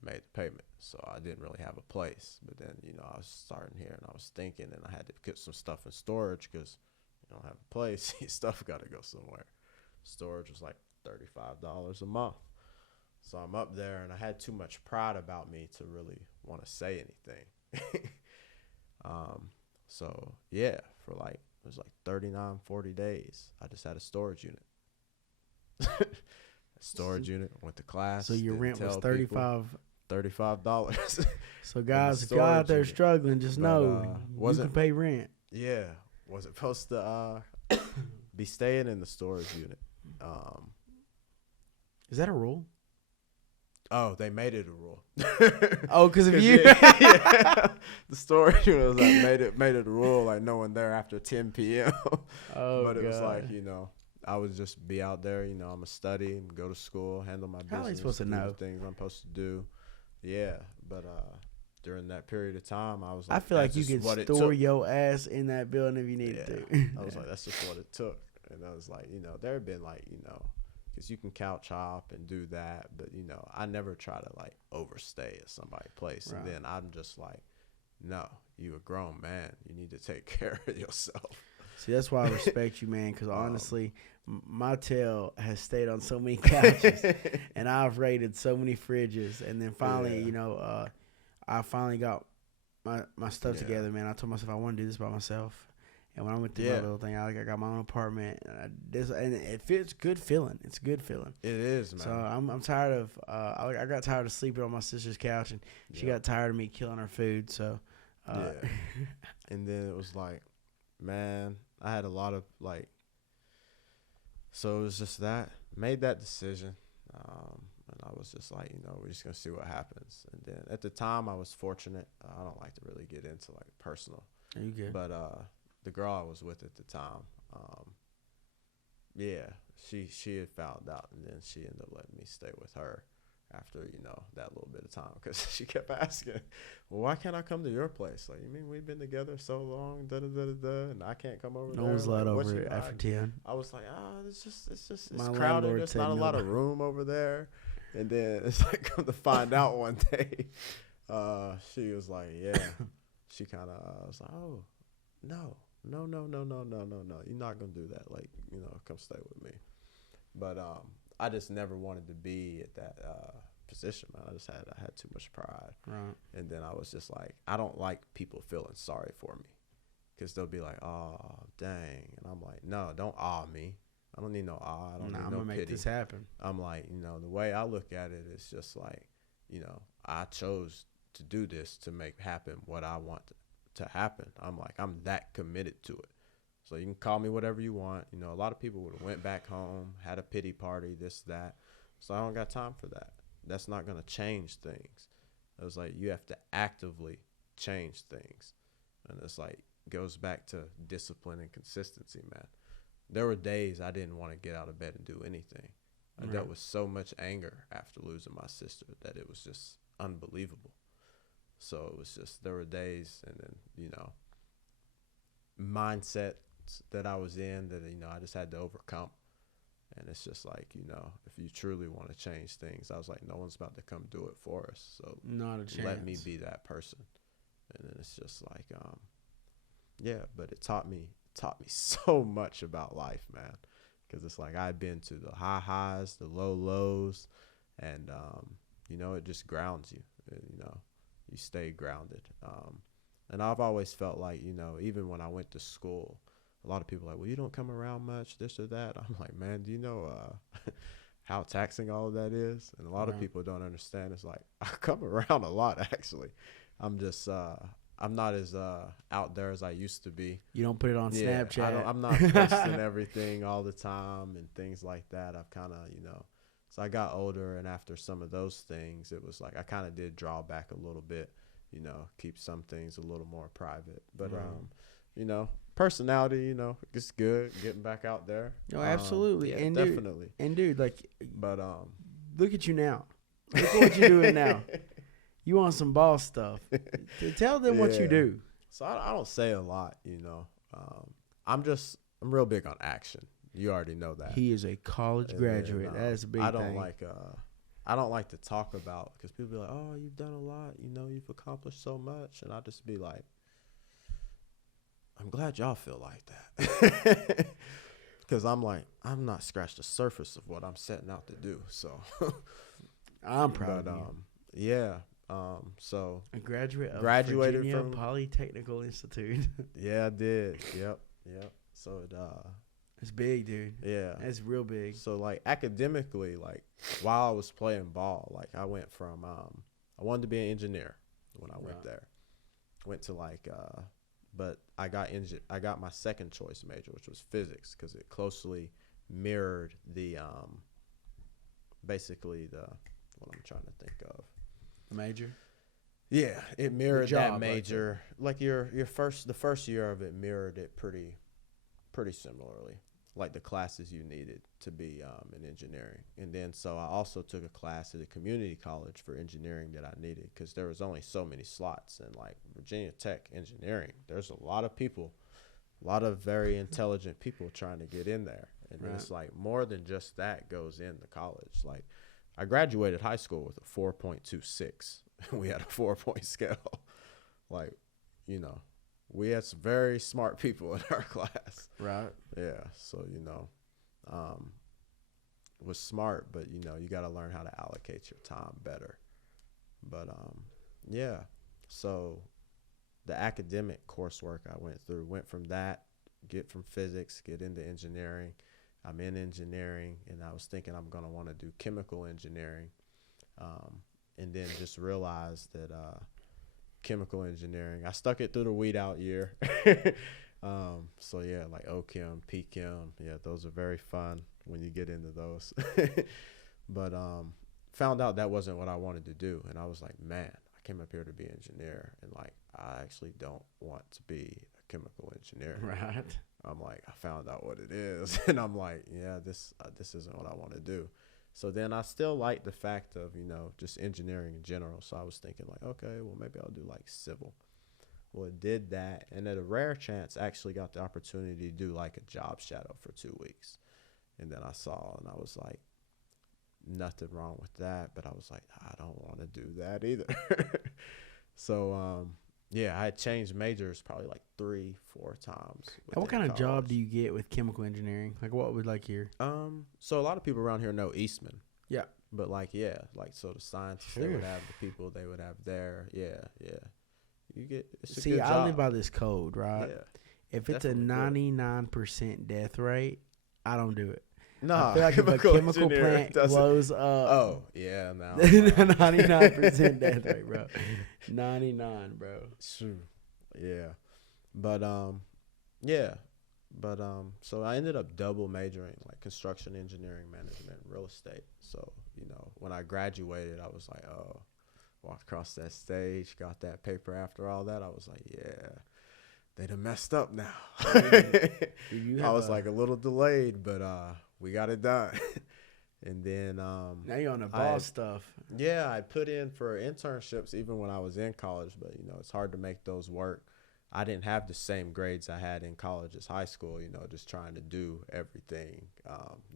Made the payment, so I didn't really have a place. But then, I was starting here, and I was thinking, and I had to get some stuff in storage because you don't have a place. Stuff got to go somewhere. Storage was like $35 a month. So I'm up there, and I had too much pride about me to really want to say anything. So yeah, for like, it was like 39, 40 days, I just had a storage unit. Unit, went to class. So your rent was $35. So guys, if y'all out there struggling, just know you can pay rent. Yeah, wasn't supposed to be staying in the storage unit. Is that a rule? Oh, they made it a rule. Oh, because of you? Yeah. The storage unit was like made it a rule, like no one there after 10 p.m. Oh, but it God. was like, I would just be out there, I'm going to study and go to school, handle my business. How are you supposed to know? The things I'm supposed to do. Yeah, but during that period of time, I was like, I feel like you could store your ass in that building if you needed to. I was like, that's just what it took. And I was like, there had been like, because you can couch hop and do that. But, I never try to like overstay at somebody's place. Right. And then I'm just like, no, you a grown man. You need to take care of yourself. See, that's why I respect you, man, because honestly, my tail has stayed on so many couches, and I've raided so many fridges, and then finally, I finally got my stuff together, man. I told myself I want to do this by myself, and when I went through my little thing, I got my own apartment, and it feels good feeling. It's a good feeling. It is, man. So I'm tired of I got tired of sleeping on my sister's couch, and she got tired of me killing her food. So and then it was like, man, I had a lot of like, so it was just that, made that decision. And I was just like, we're just going to see what happens. And then at the time I was fortunate. I don't like to really get into like personal. Are you good? But the girl I was with at the time, she had found out, and then she ended up letting me stay with her after, that little bit of time, because she kept asking, well, why can't I come to your place? Like, you mean we've been together so long, and I can't come over there? No one's allowed over it after 10. I was like, it's crowded. There's not a lot of room over there. And then it's like, come to find out one day, she was like, yeah. She kind of was like, oh, no. You're not going to do that. Like, come stay with me. But I just never wanted to be at that position, man. I had too much pride. Right. And then I was just like, I don't like people feeling sorry for me, because they'll be like, oh, dang. And I'm like, no, don't awe me. I don't need no awe. I don't need no pity. I'm going to make this happen. I'm like, the way I look at it is just like, I chose to do this to make happen what I want to happen. I'm like, I'm that committed to it. So you can call me whatever you want. A lot of people would have went back home, had a pity party, this, that. So I don't got time for that. That's not going to change things. It was like, you have to actively change things. And it's like, goes back to discipline and consistency, man. There were days I didn't want to get out of bed and do anything. I dealt with so much anger after losing my sister that it was just unbelievable. So it was just, there were days, and then, mindset that I was in that, I just had to overcome. And it's just like, if you truly want to change things, I was like, no one's about to come do it for us. So not a chance. Let me be that person. And then it's just like, but it taught me so much about life, man. Because it's like, I've been to the high highs, the low lows, and, it just grounds you. You stay grounded. And I've always felt like, even when I went to school, a lot of people are like, well, you don't come around much, this or that. I'm like, man, do you know how taxing all of that is? And a lot of people don't understand. It's like, I come around a lot, actually. I'm just, I'm not as out there as I used to be. You don't put it on Snapchat. I'm not posting everything all the time and things like that. I've kind of, so I got older, and after some of those things, it was like I kind of did draw back a little bit, keep some things a little more private. But, personality, it's good getting back out there. No, absolutely. Yeah, and definitely. Dude, like, but look at you now. Look at what you're doing now. You on some boss stuff. Tell them what you do. So I don't say a lot, I'm real big on action. You already know that. He is a college graduate. That's a big thing. I don't like to talk about, because people be like, oh, you've done a lot, you've accomplished so much, and I just be like, I'm glad y'all feel like that. Because I'm not scratched the surface of what I'm setting out to do. So I'm proud of you. Yeah. So a graduated Virginia from Polytechnical Institute. Yeah, I did. Yep. So it's big, dude. Yeah. It's real big. So like academically, like while I was playing ball, like I went from I wanted to be an engineer when I went there. Went to but I got my second choice major, which was physics, because it closely mirrored basically what I'm trying to think of. Major? Yeah, it mirrored that major. Like the first year of it mirrored it pretty similarly, like the classes you needed to be in engineering. And then so I also took a class at a community college for engineering that I needed, because there was only so many slots. And like Virginia Tech engineering, there's a lot of people, a lot of very intelligent people trying to get in there. And it's like more than just that goes into college. Like I graduated high school with a 4.26. We had a 4-point scale. Like, we had some very smart people in our class. Right. Yeah. So, was smart, but, you got to learn how to allocate your time better. But, yeah. So the academic coursework I went from that, get from physics, get into engineering. I'm in engineering, and I was thinking I'm going to want to do chemical engineering. And then just realized that chemical engineering, I stuck it through the weed out year. So yeah, like OChem, PChem, yeah, those are very fun when you get into those. But found out that wasn't what I wanted to do, and I was like, man, I came up here to be an engineer, and like I actually don't want to be a chemical engineer. Right. I'm like, I found out what it is, and I'm like, yeah, this isn't what I want to do. So then I still like the fact of, just engineering in general. So I was thinking like, okay, well, maybe I'll do like civil. Well, it did that. And at a rare chance, actually got the opportunity to do like a job shadow for 2 weeks. And then I saw, and I was like, nothing wrong with that. But I was like, I don't want to do that either. So, yeah, I had changed majors probably like 3-4 times. What kind of job do you get with chemical engineering? Like, what would like here? So a lot of people around here know Eastman. Yeah. But like, yeah, like so the scientists, they would have the people they would have there. Yeah. You get it's a good job. I live by this code, right? Yeah. If it's a 99% death rate, I don't do it. No, I feel like if a chemical plant blows up. Oh, yeah, no. 99% death rate, bro. 99, bro. True. Yeah. But so I ended up double majoring, like construction engineering, management, and real estate. So, when I graduated, I was like, oh, walked across that stage, got that paper after all that. I was like, yeah, they done messed up now. I was like a little delayed, but we got it done. And then now you're on the boss stuff. Yeah, I put in for internships even when I was in college, but it's hard to make those work. I didn't have the same grades I had in college as high school, just trying to do everything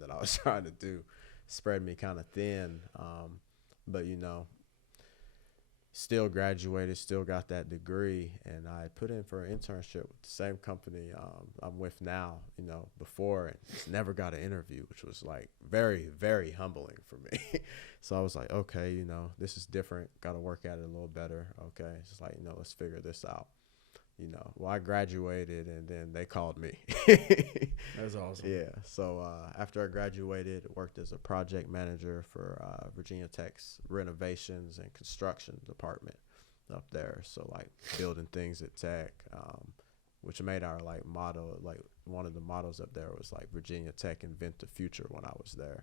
that I was trying to do. Spread me kind of thin. But still graduated, still got that degree, and I put in for an internship with the same company I'm with now, before, and just never got an interview, which was like very, very humbling for me. So I was like, okay, this is different, got to work at it a little better. Okay, it's just like, let's figure this out. Well, I graduated, and then they called me. That's awesome. Yeah. So after I graduated, worked as a project manager for Virginia Tech's renovations and construction department up there. So like building things at Tech, which made our like motto, like one of the mottos up there was like Virginia Tech invent the future when I was there.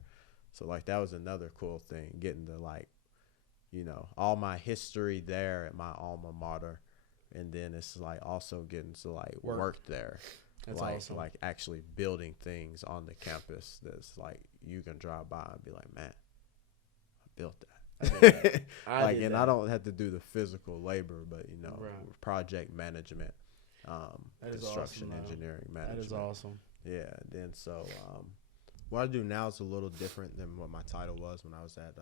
So like that was another cool thing, getting to like, all my history there at my alma mater. And then it's like also getting to like work there. That's like, awesome. Like actually building things on the campus that's like you can drive by and be like, man, I built that. I don't have to do the physical labor, but project management, construction engineering management. That is awesome. Yeah. Then so what I do now is a little different than what my title was when I was at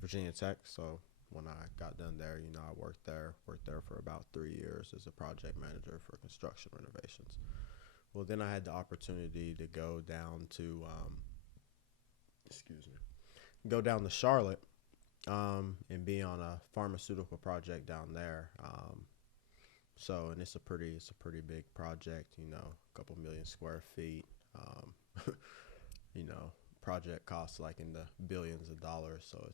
Virginia Tech. So when I got done there, I worked there for about 3 years as a project manager for construction renovations. Well, then I had the opportunity to go down to, go down to Charlotte and be on a pharmaceutical project down there. And it's a pretty big project, a couple million square feet. Project costs like in the billions of dollars. So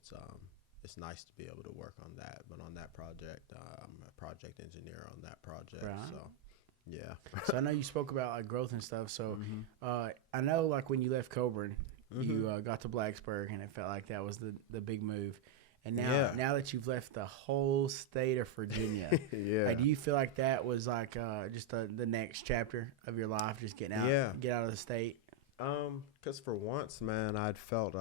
it's nice to be able to work on that. But on that project, I'm a project engineer on that project. Right. So, yeah. So I know you spoke about like growth and stuff. So I know like when you left Coburn, you got to Blacksburg, and it felt like that was the big move. And now that you've left the whole state of Virginia, like, do you feel like that was like just the next chapter of your life, just get out of the state? Because for once, man, I had felt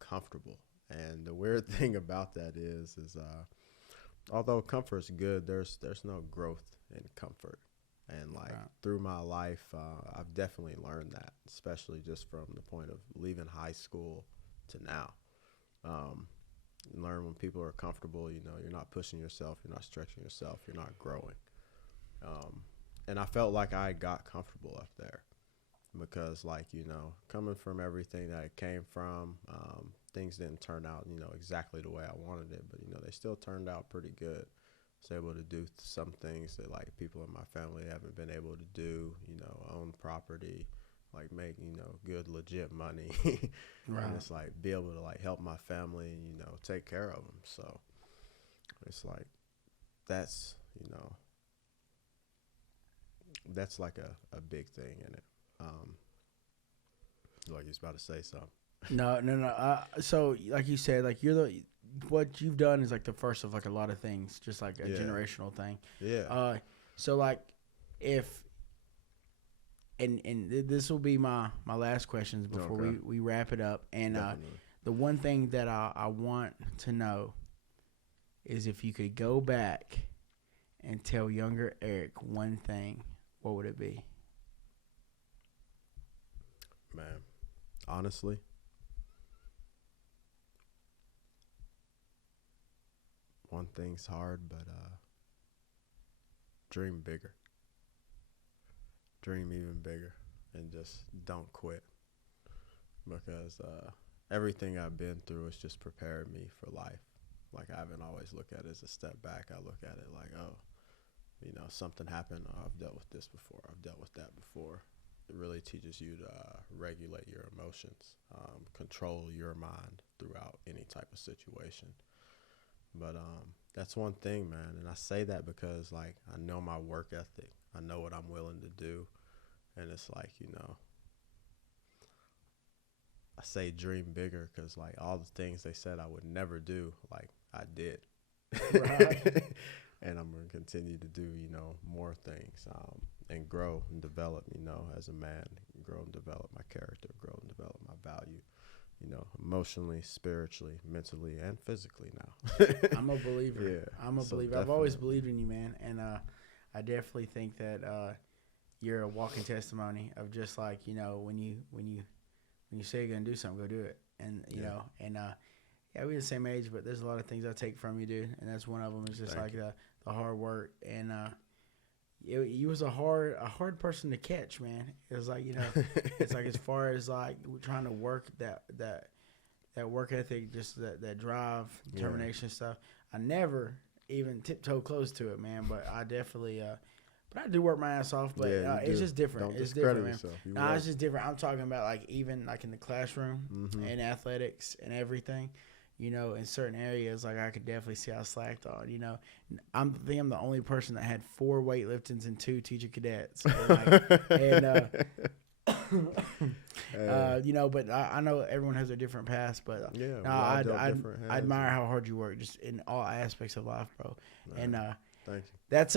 comfortable. And the weird thing about that is although comfort's good, there's no growth in comfort. And through my life, I've definitely learned that, especially just from the point of leaving high school to now. Learn when people are comfortable, you're not pushing yourself, you're not stretching yourself, you're not growing. And I felt like I got comfortable up there because, coming from everything that I came from, things didn't turn out, exactly the way I wanted it, but, they still turned out pretty good. I was able to do some things that, people in my family haven't been able to do, own property, make, good, legit money. Right. And it's be able to, help my family and, take care of them. So it's that's, that's a big thing in it. Like you was about to say something. No. So like you said, what you've done is the first of a lot of things, just a generational thing. Yeah. So if and this will be my last questions before we wrap it up. And the one thing that I want to know is if you could go back and tell younger Erikk one thing, what would it be? Man, honestly, one thing's hard, but dream bigger. Dream even bigger, and just don't quit, because everything I've been through has just prepared me for life. I haven't always looked at it as a step back. I look at it something happened. Oh, I've dealt with this before. I've dealt with that before. It really teaches you to regulate your emotions, control your mind throughout any type of situation. But that's one thing, man. And I say that because, I know my work ethic. I know what I'm willing to do. And it's I say dream bigger because, all the things they said I would never do, I did. Right. And I'm going to continue to do, more things and grow and develop, as a man, grow and develop my character, grow and develop my value, emotionally, spiritually, mentally, and physically now. I'm a believer. Yeah. I'm a believer. Definitely. I've always believed in you, man. And I definitely think that you're a walking testimony of just when you say you're going to do something, go do it. And, we're the same age, but there's a lot of things I take from you, dude. And that's one of them is just the hard work. And you was a hard person to catch, man. It was it's as far as trying to work that work ethic, just that drive, determination stuff. I never even tiptoe close to it, man. But I definitely, but I do work my ass off. But it's just different. It's different, man. It's just different. I'm talking about even in the classroom and athletics and everything. In certain areas, I could definitely see I slacked on. I think I'm the only person that had 4 weightliftings and 2 teacher cadets. But I know everyone has their different paths. But I admire how hard you work, just in all aspects of life, bro. Right. And Thank you. That's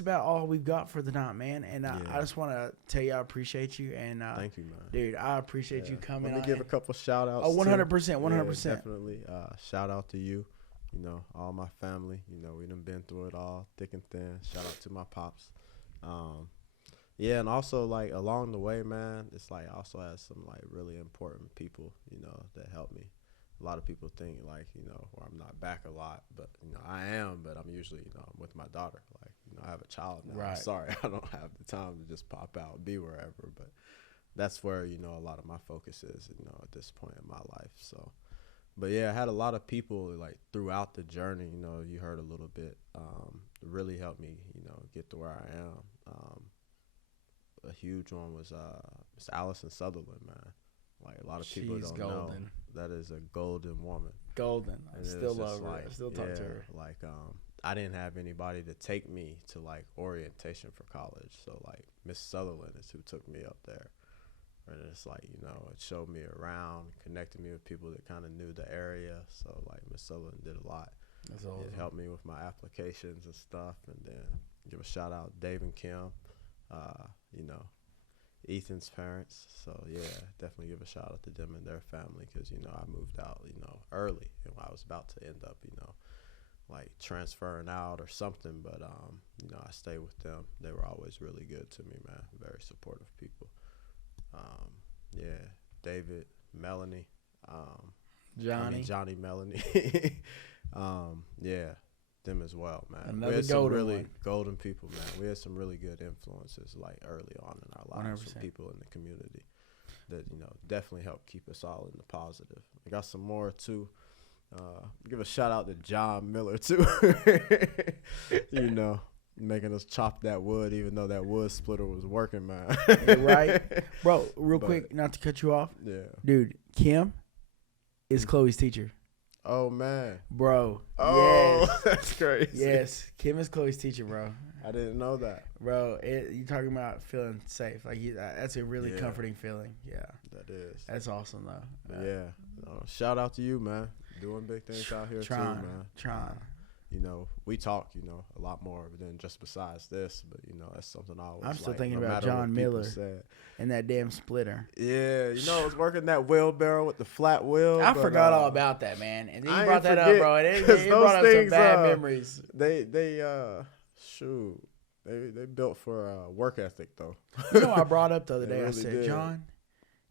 about all we've got for the night, man. And I just want to tell you I appreciate you. And thank you, man. Dude, I appreciate you coming. Let me give a couple shout outs. Oh, 100%, 100%. Definitely. Shout out to you. You know, all my family. You know, we done been through it all, thick and thin. Shout out to my pops. Yeah, and also like along the way, man, it's like I also had some like really important people, you know, that helped me. A lot of people think like, you know, where I'm not back a lot, but you know, I am, but I'm usually, you know, I'm with my daughter. Like, you know, I have a child now. Right. I'm sorry, I don't have the time to just pop out, be wherever, but that's where, you know, a lot of my focus is, you know, at this point in my life. So, but yeah, I had a lot of people like throughout the journey, you know, you heard a little bit, really helped me, you know, get to where I am. A huge one was Miss Allison Sutherland, man. Like a lot of people don't know, that is a golden woman. Golden. I still love her. I still talk to her. Like I didn't have anybody to take me to like orientation for college, so like Miss Sutherland is who took me up there. And it's like, you know, it showed me around, connected me with people that kind of knew the area. So like Miss Sutherland did a lot. That's awesome. It helped me with my applications and stuff. And then give a shout out Dave and Kim. You know, Ethan's parents. So yeah, definitely give a shout out to them and their family, because you know I moved out, you know, early, and I was about to end up, you know, like transferring out or something. But you know, I stayed with them. They were always really good to me, man. Very supportive people. Yeah, David, Melanie, Johnny, Melanie. Yeah. Them as well, man. Another we had some golden really one. Golden people, man. We had some really good influences like early on in our lives 100%. from people in the community that, you know, definitely helped keep us all in the positive. I got some more too. Give a shout out to John Miller too. You know, making us chop that wood even though that wood splitter was working, man. Right? Bro, real quick, not to cut you off. Yeah. Dude, Kim is Chloe's teacher. Oh, man. Bro. Oh, yes. That's crazy. Yes. Kim is Chloe's teacher, bro. I didn't know that. Bro, you talking about feeling safe. Like that's a really comforting feeling. Yeah. That is. That's awesome, though. Yeah. Shout out to you, man. Doing big things out here, too, man. Trying. You know, we talk, you know, a lot more than just besides this, but, you know, that's something I always I'm still like, thinking no about matter John what people Miller said. and that damn splitter. Yeah, you know, I was working that wheelbarrow with the flat wheel. I forgot all about that, man. And then you brought that forget, up, bro. It brought up some bad memories. They built for work ethic, though. You know, I brought up the other day, really I said, did. John,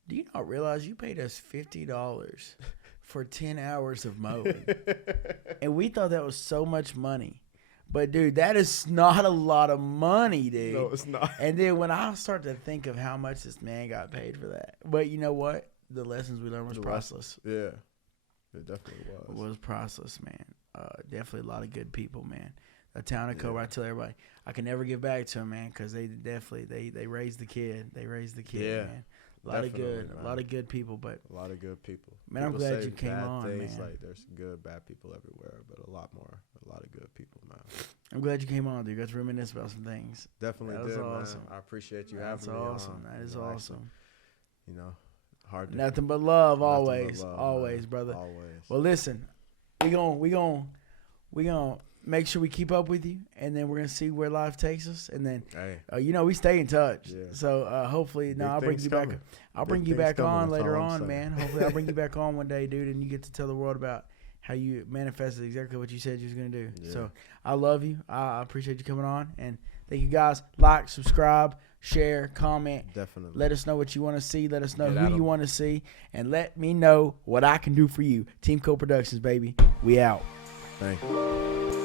do you not realize you paid us $50 for 10 hours of mowing? And we thought that was so much money. But, dude, that is not a lot of money, dude. No, it's not. And then when I start to think of how much this man got paid for that. But you know what? The lessons we learned was priceless. Yeah, it definitely was. It was priceless, man. Definitely a lot of good people, man. The town of Cobra, I tell everybody, I can never give back to them, man, because they definitely, they raised the kid. They raised the kid, man. A lot of good people, but a lot of good people. Man, people I'm glad you came on, man. Like there's good, bad people everywhere, but a lot of good people, man. I'm glad you came on, dude. Got to reminisce about some things. Definitely that was did, awesome. Man. I appreciate you having me. That's awesome. That is awesome. You know, hard to nothing but love, always, but love, always, man. brother. Always. Well, listen, we gonna make sure we keep up with you, and then we're gonna see where life takes us, and then you know, we stay in touch. Yeah. So hopefully, I'll bring you back. I'll bring you back on later on, man. Hopefully, I'll bring you back on one day, dude, and you get to tell the world about how you manifested exactly what you said you was gonna do. Yeah. So I love you. I appreciate you coming on, and thank you guys. Like, subscribe, share, comment. Definitely. Let us know what you want to see. Let us know who you want to see, and let me know what I can do for you. TeamCole Productions, baby. We out. Thank you.